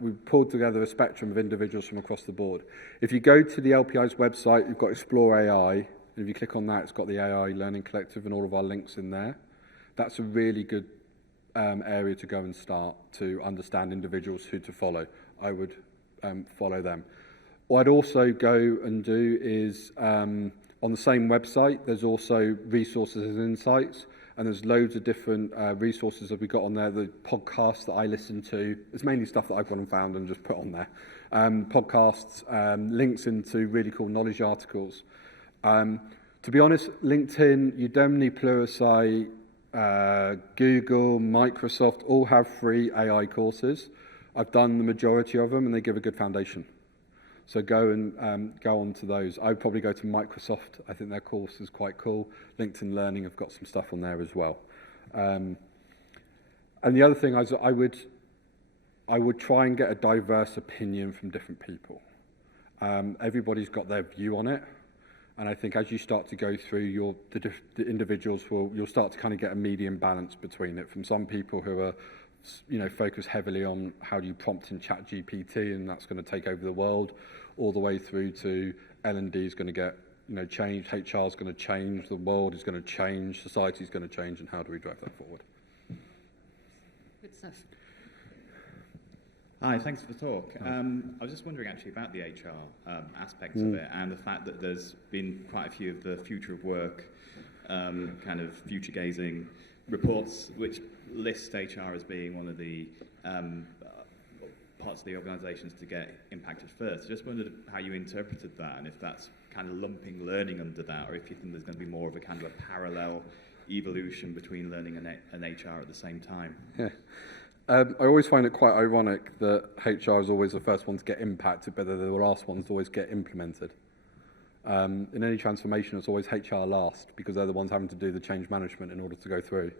we've pulled together a spectrum of individuals from across the board. If you go to the LPI's website, you've got Explore AI, and if you click on that, it's got the AI Learning Collective and all of our links in there. That's a really good area to go and start to understand individuals who to follow. I would follow them. What I'd also go and do is, on the same website, there's also resources and insights, and there's loads of different resources that we got on there, the podcasts that I listen to. It's mainly stuff that I've gone and found and just put on there. Podcasts, links into really cool knowledge articles. To be honest, LinkedIn, Udemy, Pluralsight, Google, Microsoft all have free AI courses. I've done the majority of them, and they give a good foundation. So go on to those. I would probably go to Microsoft. I think their course is quite cool. LinkedIn Learning have got some stuff on there as well. And the other thing is I would try and get a diverse opinion from different people. Everybody's got their view on it. And I think as you start to go through the individuals, you'll start to kind of get a medium balance between it. From some people who are, focused heavily on how do you prompt in ChatGPT, and that's going to take over the world, all the way through to L&D is going to get, changed, HR is going to change, the world is going to change, society is going to change, and how do we drive that forward? Good stuff. Hi, thanks for the talk. I was just wondering actually about the HR aspects of it, and the fact that there's been quite a few of the future of work, kind of future-gazing reports which list HR as being one of the parts of the organisations to get impacted first. I just wondered how you interpreted that, and if that's kind of lumping learning under that, or if you think there's going to be more of a kind of a parallel evolution between learning and HR at the same time. Yeah. I always find it quite ironic that HR is always the first one to get impacted, but they're the last ones to always get implemented. In any transformation, it's always HR last, because they're the ones having to do the change management in order to go through.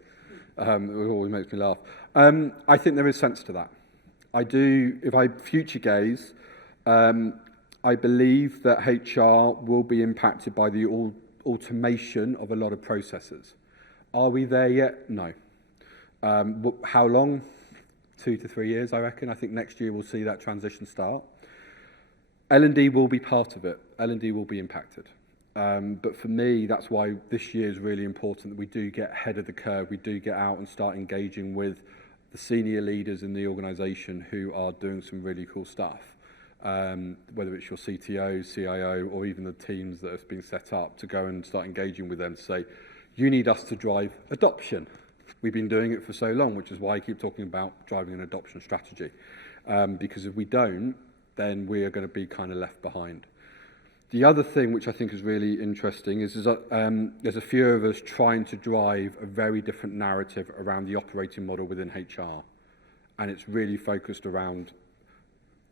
It always makes me laugh. I think there is sense to that. I do, if I future gaze, I believe that HR will be impacted by the automation of a lot of processes. Are we there yet? No. How long? 2 to 3 years, I reckon. I think next year we'll see that transition start. L&D will be part of it. L&D will be impacted. But for me, that's why this year is really important, that we do get ahead of the curve. We do get out and start engaging with the senior leaders in the organisation who are doing some really cool stuff. Whether it's your CTO, CIO, or even the teams that have been set up, to go and start engaging with them to say, you need us to drive adoption. We've been doing it for so long, which is why I keep talking about driving an adoption strategy. Because if we don't, then we are going to be kind of left behind. The other thing which I think is really interesting is that there's a few of us trying to drive a very different narrative around the operating model within HR. And it's really focused around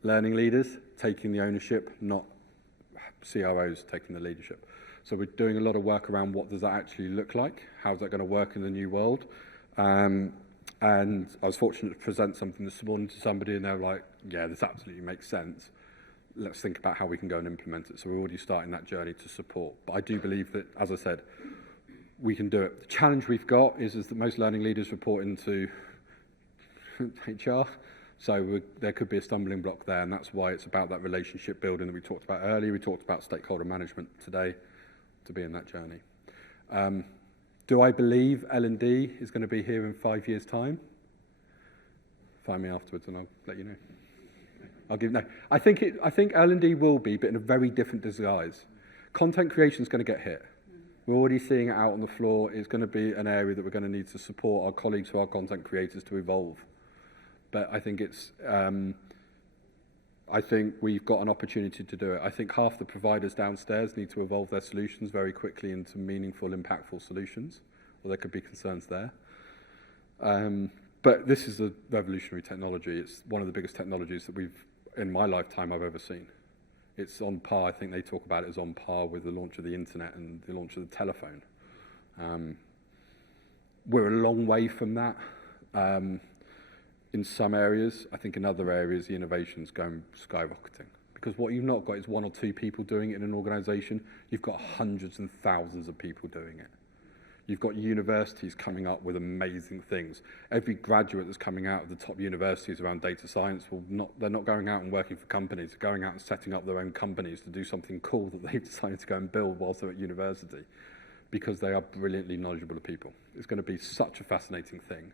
learning leaders taking the ownership, not CROs taking the leadership. So we're doing a lot of work around what does that actually look like, how's that going to work in the new world. And I was fortunate to present something this morning to somebody, and they were like, yeah, this absolutely makes sense. Let's think about how we can go and implement it. So we're already starting that journey to support. But I do believe that, as I said, we can do it. The challenge we've got is that most learning leaders report into HR. So there could be a stumbling block there, and that's why it's about that relationship building that we talked about earlier. We talked about stakeholder management today, to be in that journey. Do I believe L&D is going to be here in 5 years' time? Find me afterwards and I'll let you know. I think L&D will be, but in a very different disguise. Content creation is going to get hit. We're already seeing it out on the floor. It's going to be an area that we're going to need to support our colleagues who are content creators to evolve. But I think I think we've got an opportunity to do it. I think half the providers downstairs need to evolve their solutions very quickly into meaningful, impactful solutions, or there could be concerns there. But this is a revolutionary technology. It's one of the biggest technologies that in my lifetime, I've ever seen. It's on par, I think they talk about it as on par with the launch of the internet and the launch of the telephone. We're a long way from that. In some areas, I think in other areas, the innovation's going skyrocketing. Because what you've not got is 1 or 2 people doing it in an organisation. You've got hundreds and thousands of people doing it. You've got universities coming up with amazing things. Every graduate that's coming out of the top universities around data science, they're not going out and working for companies. They're going out and setting up their own companies to do something cool that they've decided to go and build whilst they're at university, because they are brilliantly knowledgeable people. It's going to be such a fascinating thing.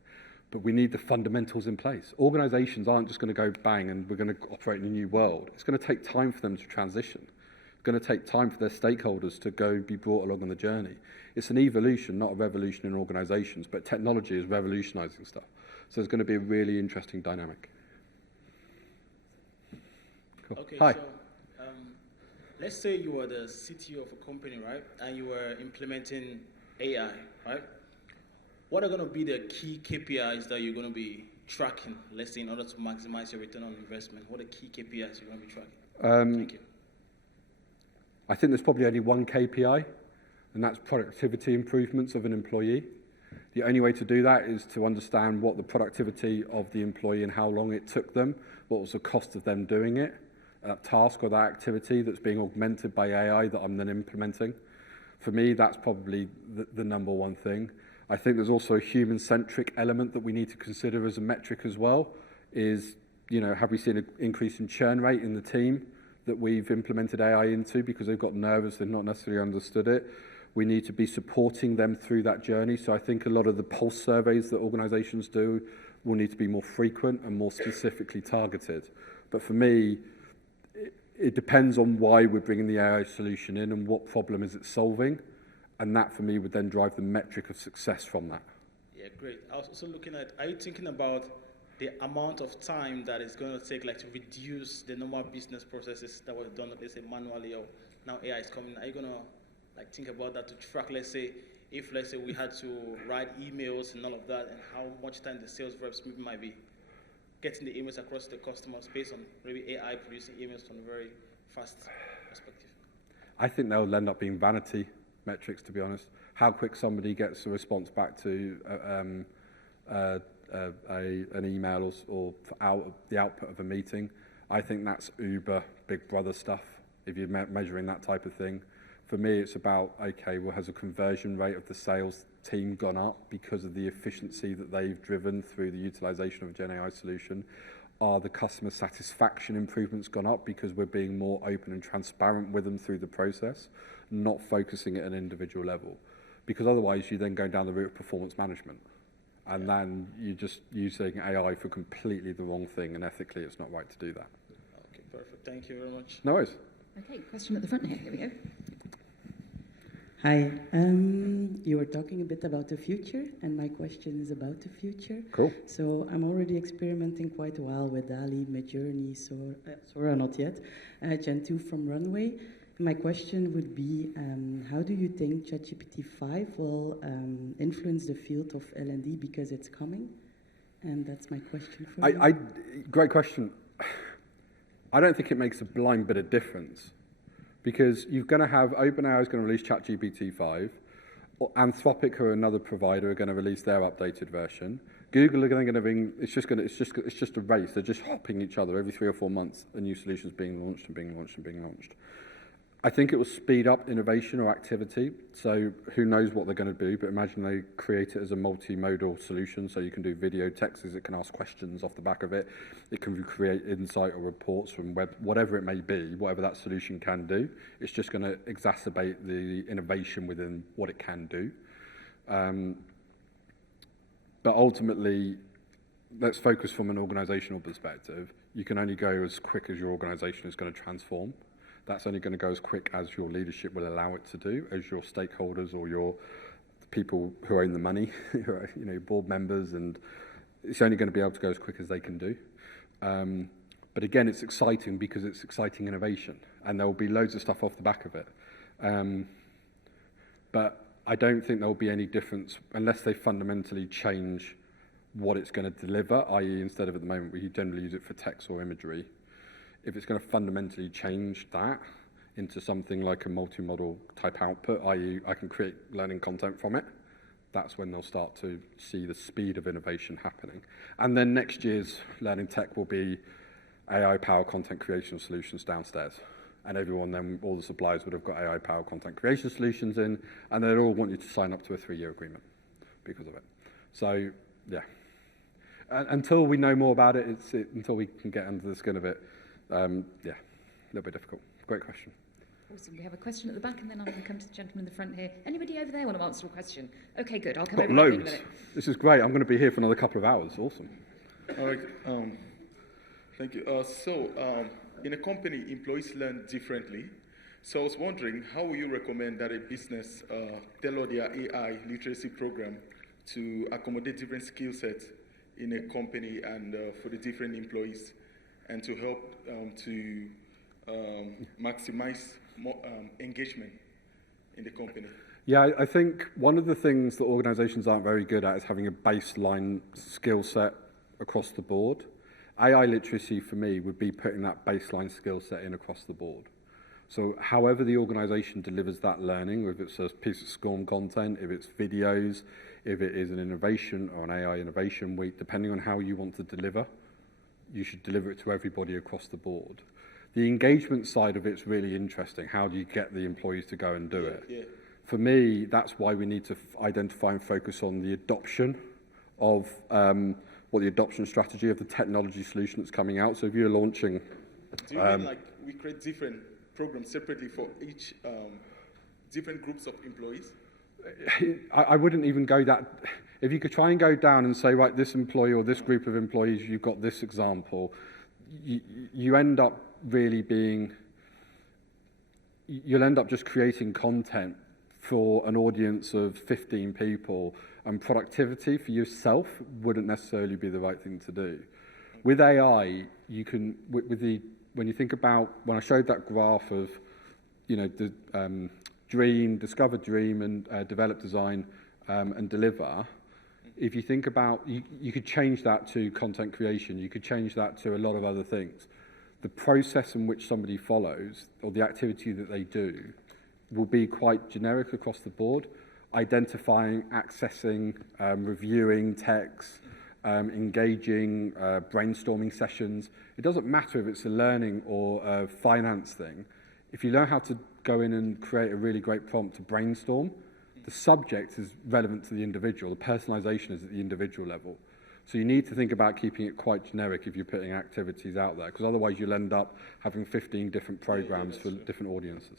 But we need the fundamentals in place. Organisations aren't just going to go bang and we're going to operate in a new world. It's going to take time for them to transition. It's going to take time for their stakeholders to go be brought along on the journey. It's an evolution, not a revolution in organisations, but technology is revolutionising stuff. So there's going to be a really interesting dynamic. Cool. Okay, Hi. so let's say you were the CTO of a company, right? And you were implementing AI, right? What are going to be the key KPIs that you're going to be tracking, let's say, in order to maximize your return on investment? What are key KPIs you're going to be tracking? Thank you. I think there's probably only one KPI, and that's productivity improvements of an employee. The only way to do that is to understand what the productivity of the employee and how long it took them, what was the cost of them doing it, that task or that activity that's being augmented by AI that I'm then implementing. For me, that's probably the number one thing. I think there's also a human-centric element that we need to consider as a metric as well, is, you know, have we seen an increase in churn rate in the team that we've implemented AI into because they've got nervous, they've not necessarily understood it. We need to be supporting them through that journey. So I think a lot of the pulse surveys that organizations do will need to be more frequent and more specifically targeted. But for me, it depends on why we're bringing the AI solution in and what problem is it solving. And that, for me, would then drive the metric of success from that. Yeah, great. I was also looking at, are you thinking about the amount of time that it's going to take, like, to reduce the normal business processes that were done, let's say, manually, or now AI is coming? Are you going to, like, think about that to track, let's say, if, let's say, we had to write emails and all of that, and how much time the sales reps might be getting the emails across the customers based on maybe AI producing emails from a very fast perspective? I think they'll end up being vanity metrics, to be honest. How quick somebody gets a response back to an email or the output of a meeting, I think that's uber Big Brother stuff, if you're measuring that type of thing. For me, it's about, okay, well, has the conversion rate of the sales team gone up because of the efficiency that they've driven through the utilization of a Gen AI solution? Are the customer satisfaction improvements gone up because we're being more open and transparent with them through the process, not focusing at an individual level? Because otherwise, you're then going down the route of performance management. And then you're just using AI for completely the wrong thing, and ethically, it's not right to do that. Okay, perfect. Thank you very much. No worries. Okay, question at the front here. Here we go. Hi, you were talking a bit about the future, and my question is about the future. Cool. So I'm already experimenting quite a while with DALL-E, Midjourney, Sora not yet, Gen 2 from Runway. My question would be, how do you think ChatGPT 5 will influence the field of L&D because it's coming? And that's my question for you. Great question. I don't think it makes a blind bit of difference, because you're going to have OpenAI is going to release ChatGPT 5, or Anthropic or another provider are going to release their updated version. Google are going to bring. It's just a race. They're just hopping each other every 3 or 4 months. A new solution is being launched and being launched and being launched. I think it will speed up innovation or activity. So who knows what they're going to do? But imagine they create it as a multimodal solution, so you can do video, text, it can ask questions off the back of it. It can create insight or reports from web, whatever it may be, whatever that solution can do. It's just going to exacerbate the innovation within what it can do. But ultimately, let's focus from an organizational perspective. You can only go as quick as your organization is going to transform. That's only going to go as quick as your leadership will allow it to do, as your stakeholders or your people who own the money, board members, and it's only going to be able to go as quick as they can do. But again, it's exciting because it's exciting innovation, and there will be loads of stuff off the back of it. But I don't think there will be any difference unless they fundamentally change what it's going to deliver, i.e. instead of at the moment we generally use it for text or imagery. If it's going to fundamentally change that into something like a multimodal type output, i.e. I can create learning content from it, that's when they'll start to see the speed of innovation happening. And then next year's learning tech will be AI-powered content creation solutions downstairs. And everyone then, all the suppliers would have got AI-powered content creation solutions in, and they'd all want you to sign up to a 3-year agreement because of it. So, yeah. Until we know more about it, until we can get under the skin of it, yeah, a little bit difficult. Great question. Awesome. We have a question at the back, and then I'm going to come to the gentleman in the front here. Anybody over there want to answer a question? Okay, good. I'll come Got over to you in a loads. minute. This is great. I'm going to be here for another couple of hours. Awesome. All right. Thank you. In a company, employees learn differently. So I was wondering, how would you recommend that a business tailor their AI literacy program to accommodate different skill sets in a company and for the different employees, and to help to maximize more, engagement in the company? Yeah, I think one of the things that organizations aren't very good at is having a baseline skill set across the board. AI literacy for me would be putting that baseline skill set in across the board. So however the organization delivers that learning, if it's a piece of SCORM content, if it's videos, if it is an innovation or an AI innovation week, depending on how you want to deliver, you should deliver it to everybody across the board. The engagement side of it's really interesting. How do you get the employees to go and do it? Yeah. For me, that's why we need to identify and focus on the adoption of the adoption strategy of the technology solution that's coming out. So if you're launching... Do you mean like we create different programs separately for each different groups of employees? I wouldn't even go that... If you could try and go down and say, right, this employee or this group of employees, you've got this example, you end up really being... You'll end up just creating content for an audience of 15 people, and productivity for yourself wouldn't necessarily be the right thing to do. With AI, you can, when you think about, when I showed that graph of, the discover, dream, and develop, design, and deliver, if you think about, you could change that to content creation, you could change that to a lot of other things. The process in which somebody follows, or the activity that they do, will be quite generic across the board, identifying, accessing, reviewing text, engaging, brainstorming sessions. It doesn't matter if it's a learning or a finance thing. If you learn how to go in and create a really great prompt to brainstorm, the subject is relevant to the individual. The personalization is at the individual level. So you need to think about keeping it quite generic if you're putting activities out there, because otherwise you'll end up having 15 different programs for different audiences.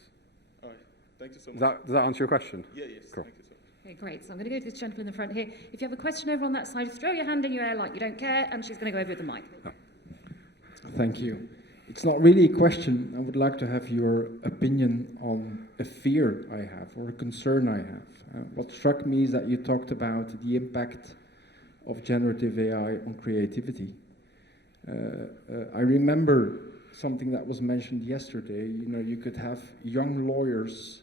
All right. Thank you so much. Does that answer your question? Yeah, yes. Cool. Thank you so much. Okay, great. So I'm going to go to this gentleman in the front here. If you have a question over on that side, throw your hand in your air like you don't care, and she's going to go over with the mic. Thank you. It's not really a question. I would like to have your opinion on a fear I have or a concern I have. What struck me is that you talked about the impact of generative AI on creativity. I remember something that was mentioned yesterday. You could have young lawyers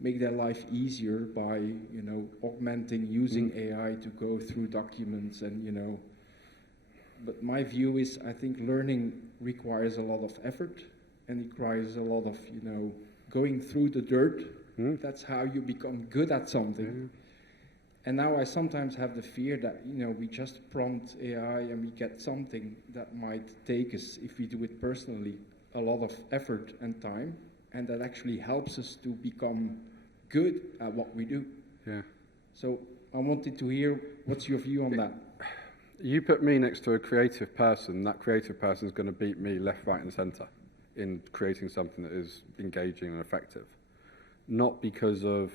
make their life easier by, augmenting, using AI to go through documents and, But my view is, I think learning requires a lot of effort and it requires a lot of, going through the dirt. That's how you become good at something. And now I sometimes have the fear that, we just prompt AI and we get something that might take us, if we do it personally, a lot of effort and time, and that actually helps us to become good at what we do. Yeah. So I wanted to hear, what's your view on that? You put me next to a creative person, that creative person is going to beat me left, right, and center in creating something that is engaging and effective. Not because of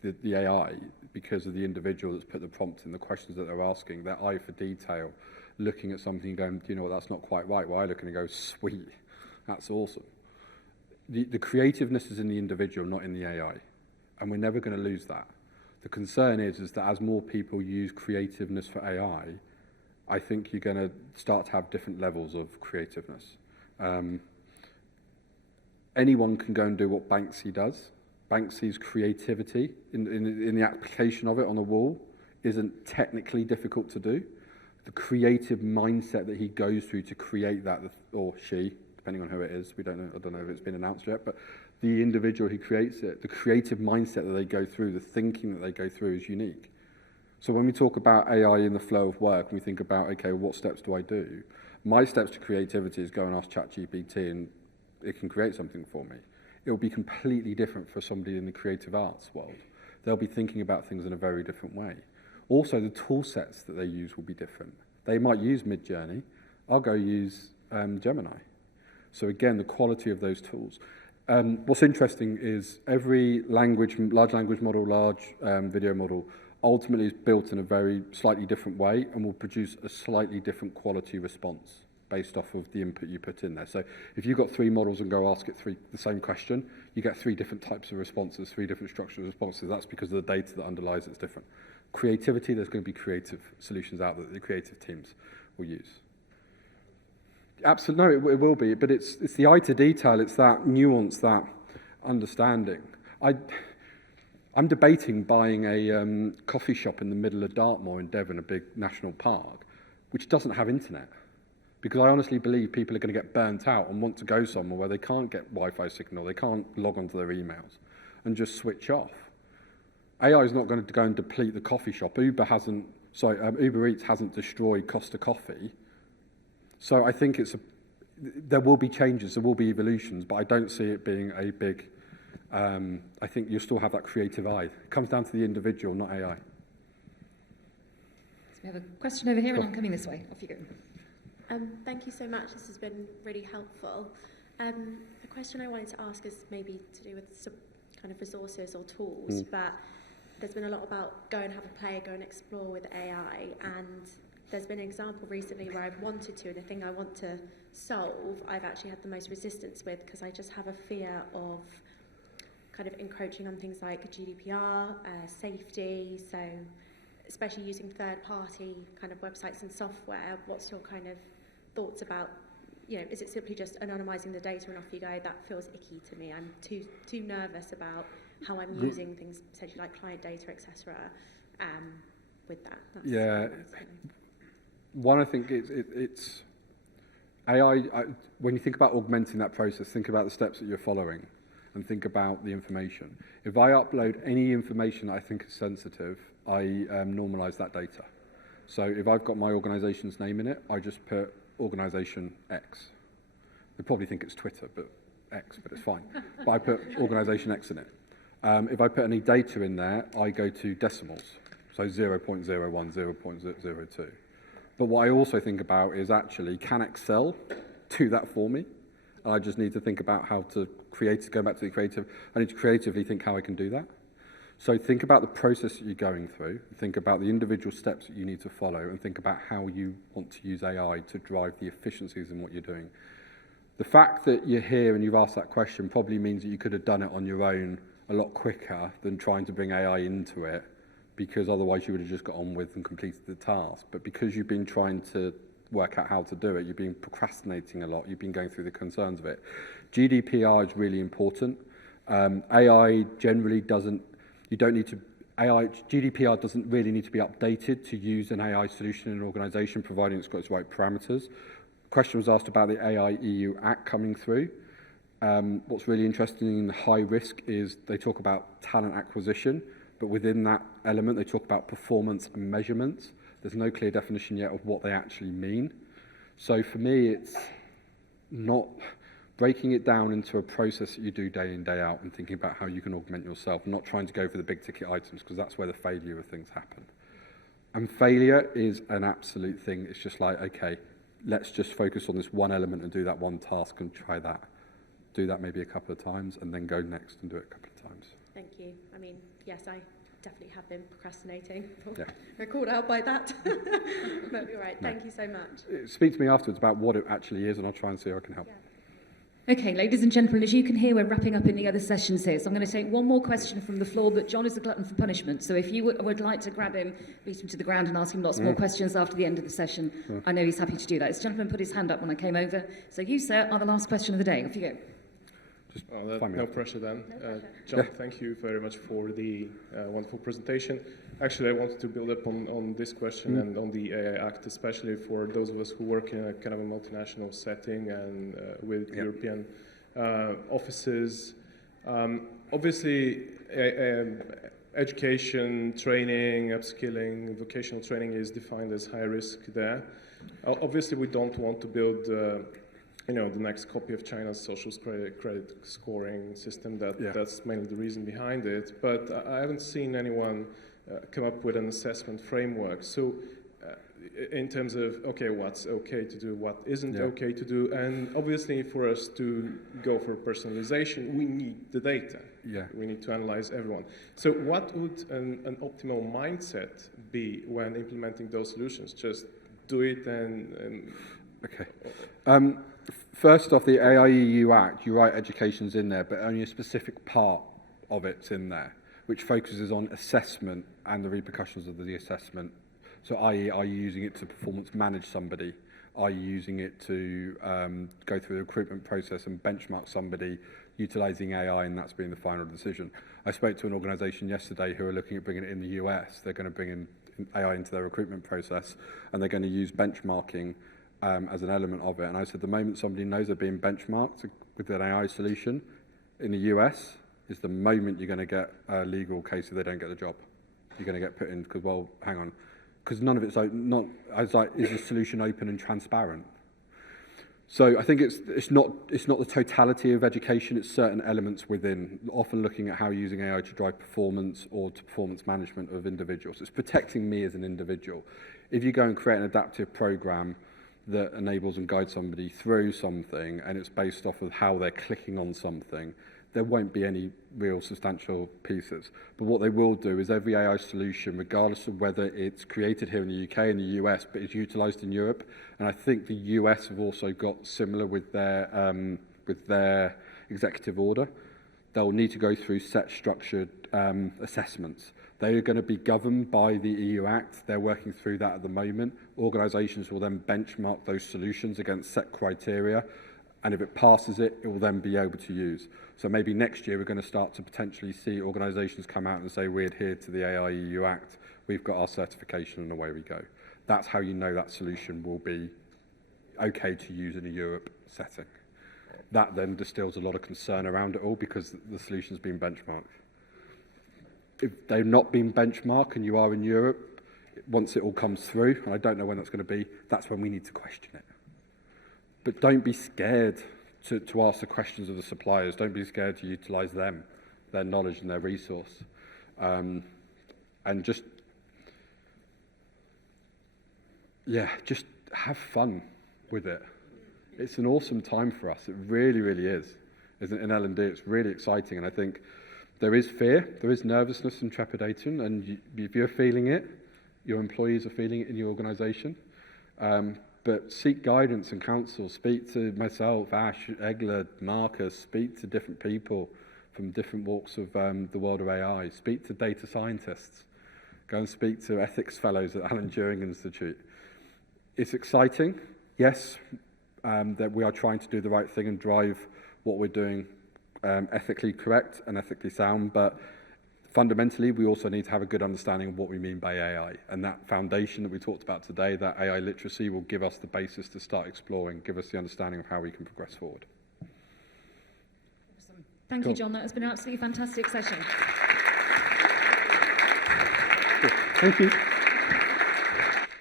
the AI, because of the individual that's put the prompt in, the questions that they're asking, their eye for detail, looking at something and going, do you know what, that's not quite right. Well, I look and go, sweet, that's awesome. The creativeness is in the individual, not in the AI. And we're never going to lose that. The concern is that as more people use creativeness for AI, I think you're going to start to have different levels of creativeness. Anyone can go and do what Banksy does. Banksy's creativity in the application of it on the wall isn't technically difficult to do. The creative mindset that he goes through to create that, or she, depending on who it is, I don't know if it's been announced yet, but the individual who creates it, the creative mindset that they go through, the thinking that they go through is unique. So when we talk about AI in the flow of work, and we think about, okay, what steps do I do? My steps to creativity is go and ask ChatGPT and it can create something for me. It will be completely different for somebody in the creative arts world. They'll be thinking about things in a very different way. Also, the tool sets that they use will be different. They might use Midjourney. I'll go use Gemini. So again, the quality of those tools. What's interesting is every large language model, large video model, ultimately is built in a very slightly different way and will produce a slightly different quality response based off of the input you put in there. So if you've got 3 models and go ask it the same question, you get 3 different types of responses, 3 different structured responses. That's because of the data that underlies it's different. Creativity, there's going to be creative solutions out there that the creative teams will use. Absolutely, no, it will be, but it's the eye to detail, it's that nuance, that understanding. I'm debating buying a coffee shop in the middle of Dartmoor in Devon, a big national park, which doesn't have internet. Because I honestly believe people are going to get burnt out and want to go somewhere where they can't get Wi-Fi signal, they can't log onto their emails, and just switch off. AI is not going to go and deplete the coffee shop. Uber Eats hasn't destroyed Costa Coffee. So I think there will be changes, there will be evolutions, but I don't see it being a big, I think you'll still have that creative eye. It comes down to the individual, not AI. So we have a question over here, and I'm coming this way. Off you go. Thank you so much. This has been really helpful. The question I wanted to ask is maybe to do with some kind of resources or tools, but there's been a lot about go and have a play, go and explore with AI, and there's been an example recently where I've wanted to, and the thing I want to solve, I've actually had the most resistance with, because I just have a fear of kind of encroaching on things like GDPR, safety, so especially using third-party kind of websites and software. What's your kind of thoughts about, is it simply just anonymizing the data and off you go? That feels icky to me. I'm too nervous about how I'm using things, potentially like client data, etc. With that. One, I think it's AI. When you think about augmenting that process, think about the steps that you're following, and think about the information. If I upload any information that I think is sensitive, I normalize that data. So if I've got my organization's name in it, I just put organization X. They probably think it's Twitter, but X, but it's fine. But I put organization X in it. If I put any data in there, I go to decimals. So 0.01, 0.02. But what I also think about is actually, can Excel do that for me? I just need to think about how to go back to the creative. I need to creatively think how I can do that. So think about the process that you're going through, think about the individual steps that you need to follow, and think about how you want to use AI to drive the efficiencies in what you're doing. The fact that you're here and you've asked that question probably means that you could have done it on your own a lot quicker than trying to bring AI into it, because otherwise you would have just got on with and completed the task. But because you've been trying to work out how to do it, you've been procrastinating a lot, you've been going through the concerns of it. GDPR is really important. AI generally doesn't, GDPR doesn't really need to be updated to use an AI solution in an organization, providing it's got its right parameters. The question was asked about the AI EU Act coming through. What's really interesting in the high risk is they talk about talent acquisition, but within that element, they talk about performance and measurements. There's no clear definition yet of what they actually mean. So for me, it's not breaking it down into a process that you do day in, day out, and thinking about how you can augment yourself, not trying to go for the big ticket items, because that's where the failure of things happen. And failure is an absolute thing. It's just like, okay, let's just focus on this one element and do that one task and try that. Do that maybe a couple of times and then go next and do it a couple of times. Thank you. I mean, yes, I definitely have been procrastinating. Yeah. We're called out by that. But you're right. Thank you so much. Speak to me afterwards about what it actually is, and I'll try and see how I can help. Yeah. Okay, ladies and gentlemen, as you can hear, we're wrapping up in the other sessions here. So I'm going to take one more question from the floor, but John is a glutton for punishment. So if you would like to grab him, beat him to the ground and ask him lots more questions after the end of the session, I know he's happy to do that. This gentleman put his hand up when I came over. So you, sir, are the last question of the day. Off you go. No pressure then. John, thank you very much for the wonderful presentation. Actually, I wanted to build up on this question and on the AI Act, especially for those of us who work in a kind of a multinational setting and with European offices. Obviously, education, training, upskilling, vocational training is defined as high risk there. Obviously, we don't want to build the next copy of China's social credit scoring system. That's mainly the reason behind it. But I haven't seen anyone come up with an assessment framework. So in terms of, okay, what's okay to do, what isn't okay to do, and obviously for us to go for personalization, we need the data. We need to analyze everyone. So what would an optimal mindset be when implementing those solutions? Just do it and Okay. First off, the AI EU Act, you're right, education's in there, but only a specific part of it's in there, which focuses on assessment and the repercussions of the assessment. So i.e., are you using it to performance manage somebody? Are you using it to go through the recruitment process and benchmark somebody utilizing AI, and that's being the final decision? I spoke to an organization yesterday who are looking at bringing it in the US. They're going to bring in AI into their recruitment process, and they're going to use benchmarking as an element of it. And I said the moment somebody knows they're being benchmarked with an AI solution in the US is the moment you're going to get a legal case if they don't get the job. You're going to get put in because, well, hang on, because none of it's not. I was like, is the solution open and transparent? So I think it's not the totality of education. It's certain elements within. Often looking at how you're using AI to drive performance or to performance management of individuals. It's protecting me as an individual. If you go and create an adaptive program that enables and guides somebody through something, and it's based off of how they're clicking on something, there won't be any real substantial pieces. But what they will do is every AI solution, regardless of whether it's created here in the UK and the US, but is utilised in Europe, and I think the US have also got similar with their executive order, they'll need to go through set structured assessments. They are going to be governed by the EU Act. They're working through that at the moment. Organisations will then benchmark those solutions against set criteria, and if it passes it, it will then be able to use. So maybe next year we're going to start to potentially see organisations come out and say we adhere to the AI EU Act, we've got our certification and away we go. That's how you know that solution will be okay to use in a Europe setting. That then distills a lot of concern around it all because the solution's been benchmarked. If they've not been benchmarked and you are in Europe, once it all comes through, and I don't know when that's going to be, that's when we need to question it. But don't be scared to ask the questions of the suppliers. Don't be scared to utilise them, their knowledge and their resource. And just have fun with it. It's an awesome time for us. It really, really is. In L&D, it's really exciting. And I think there is fear, there is nervousness and trepidation. And if you're feeling it, your employees are feeling it in your organisation. But seek guidance and counsel. Speak to myself, Ash, Egler, Marcus. Speak to different people from different walks of the world of AI. Speak to data scientists. Go and speak to ethics fellows at Alan Turing Institute. It's exciting, yes, that we are trying to do the right thing and drive what we're doing ethically correct and ethically sound, but fundamentally, we also need to have a good understanding of what we mean by AI. And that foundation that we talked about today, that AI literacy, will give us the basis to start exploring, give us the understanding of how we can progress forward. Awesome. Thank you, John. That has been an absolutely fantastic session. Cool. Thank you.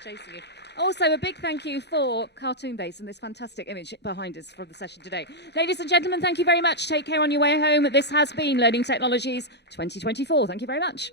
Chasing you. Also, a big thank you for Cartoon Base and this fantastic image behind us from the session today. Ladies and gentlemen, thank you very much. Take care on your way home. This has been Learning Technologies 2024. Thank you very much.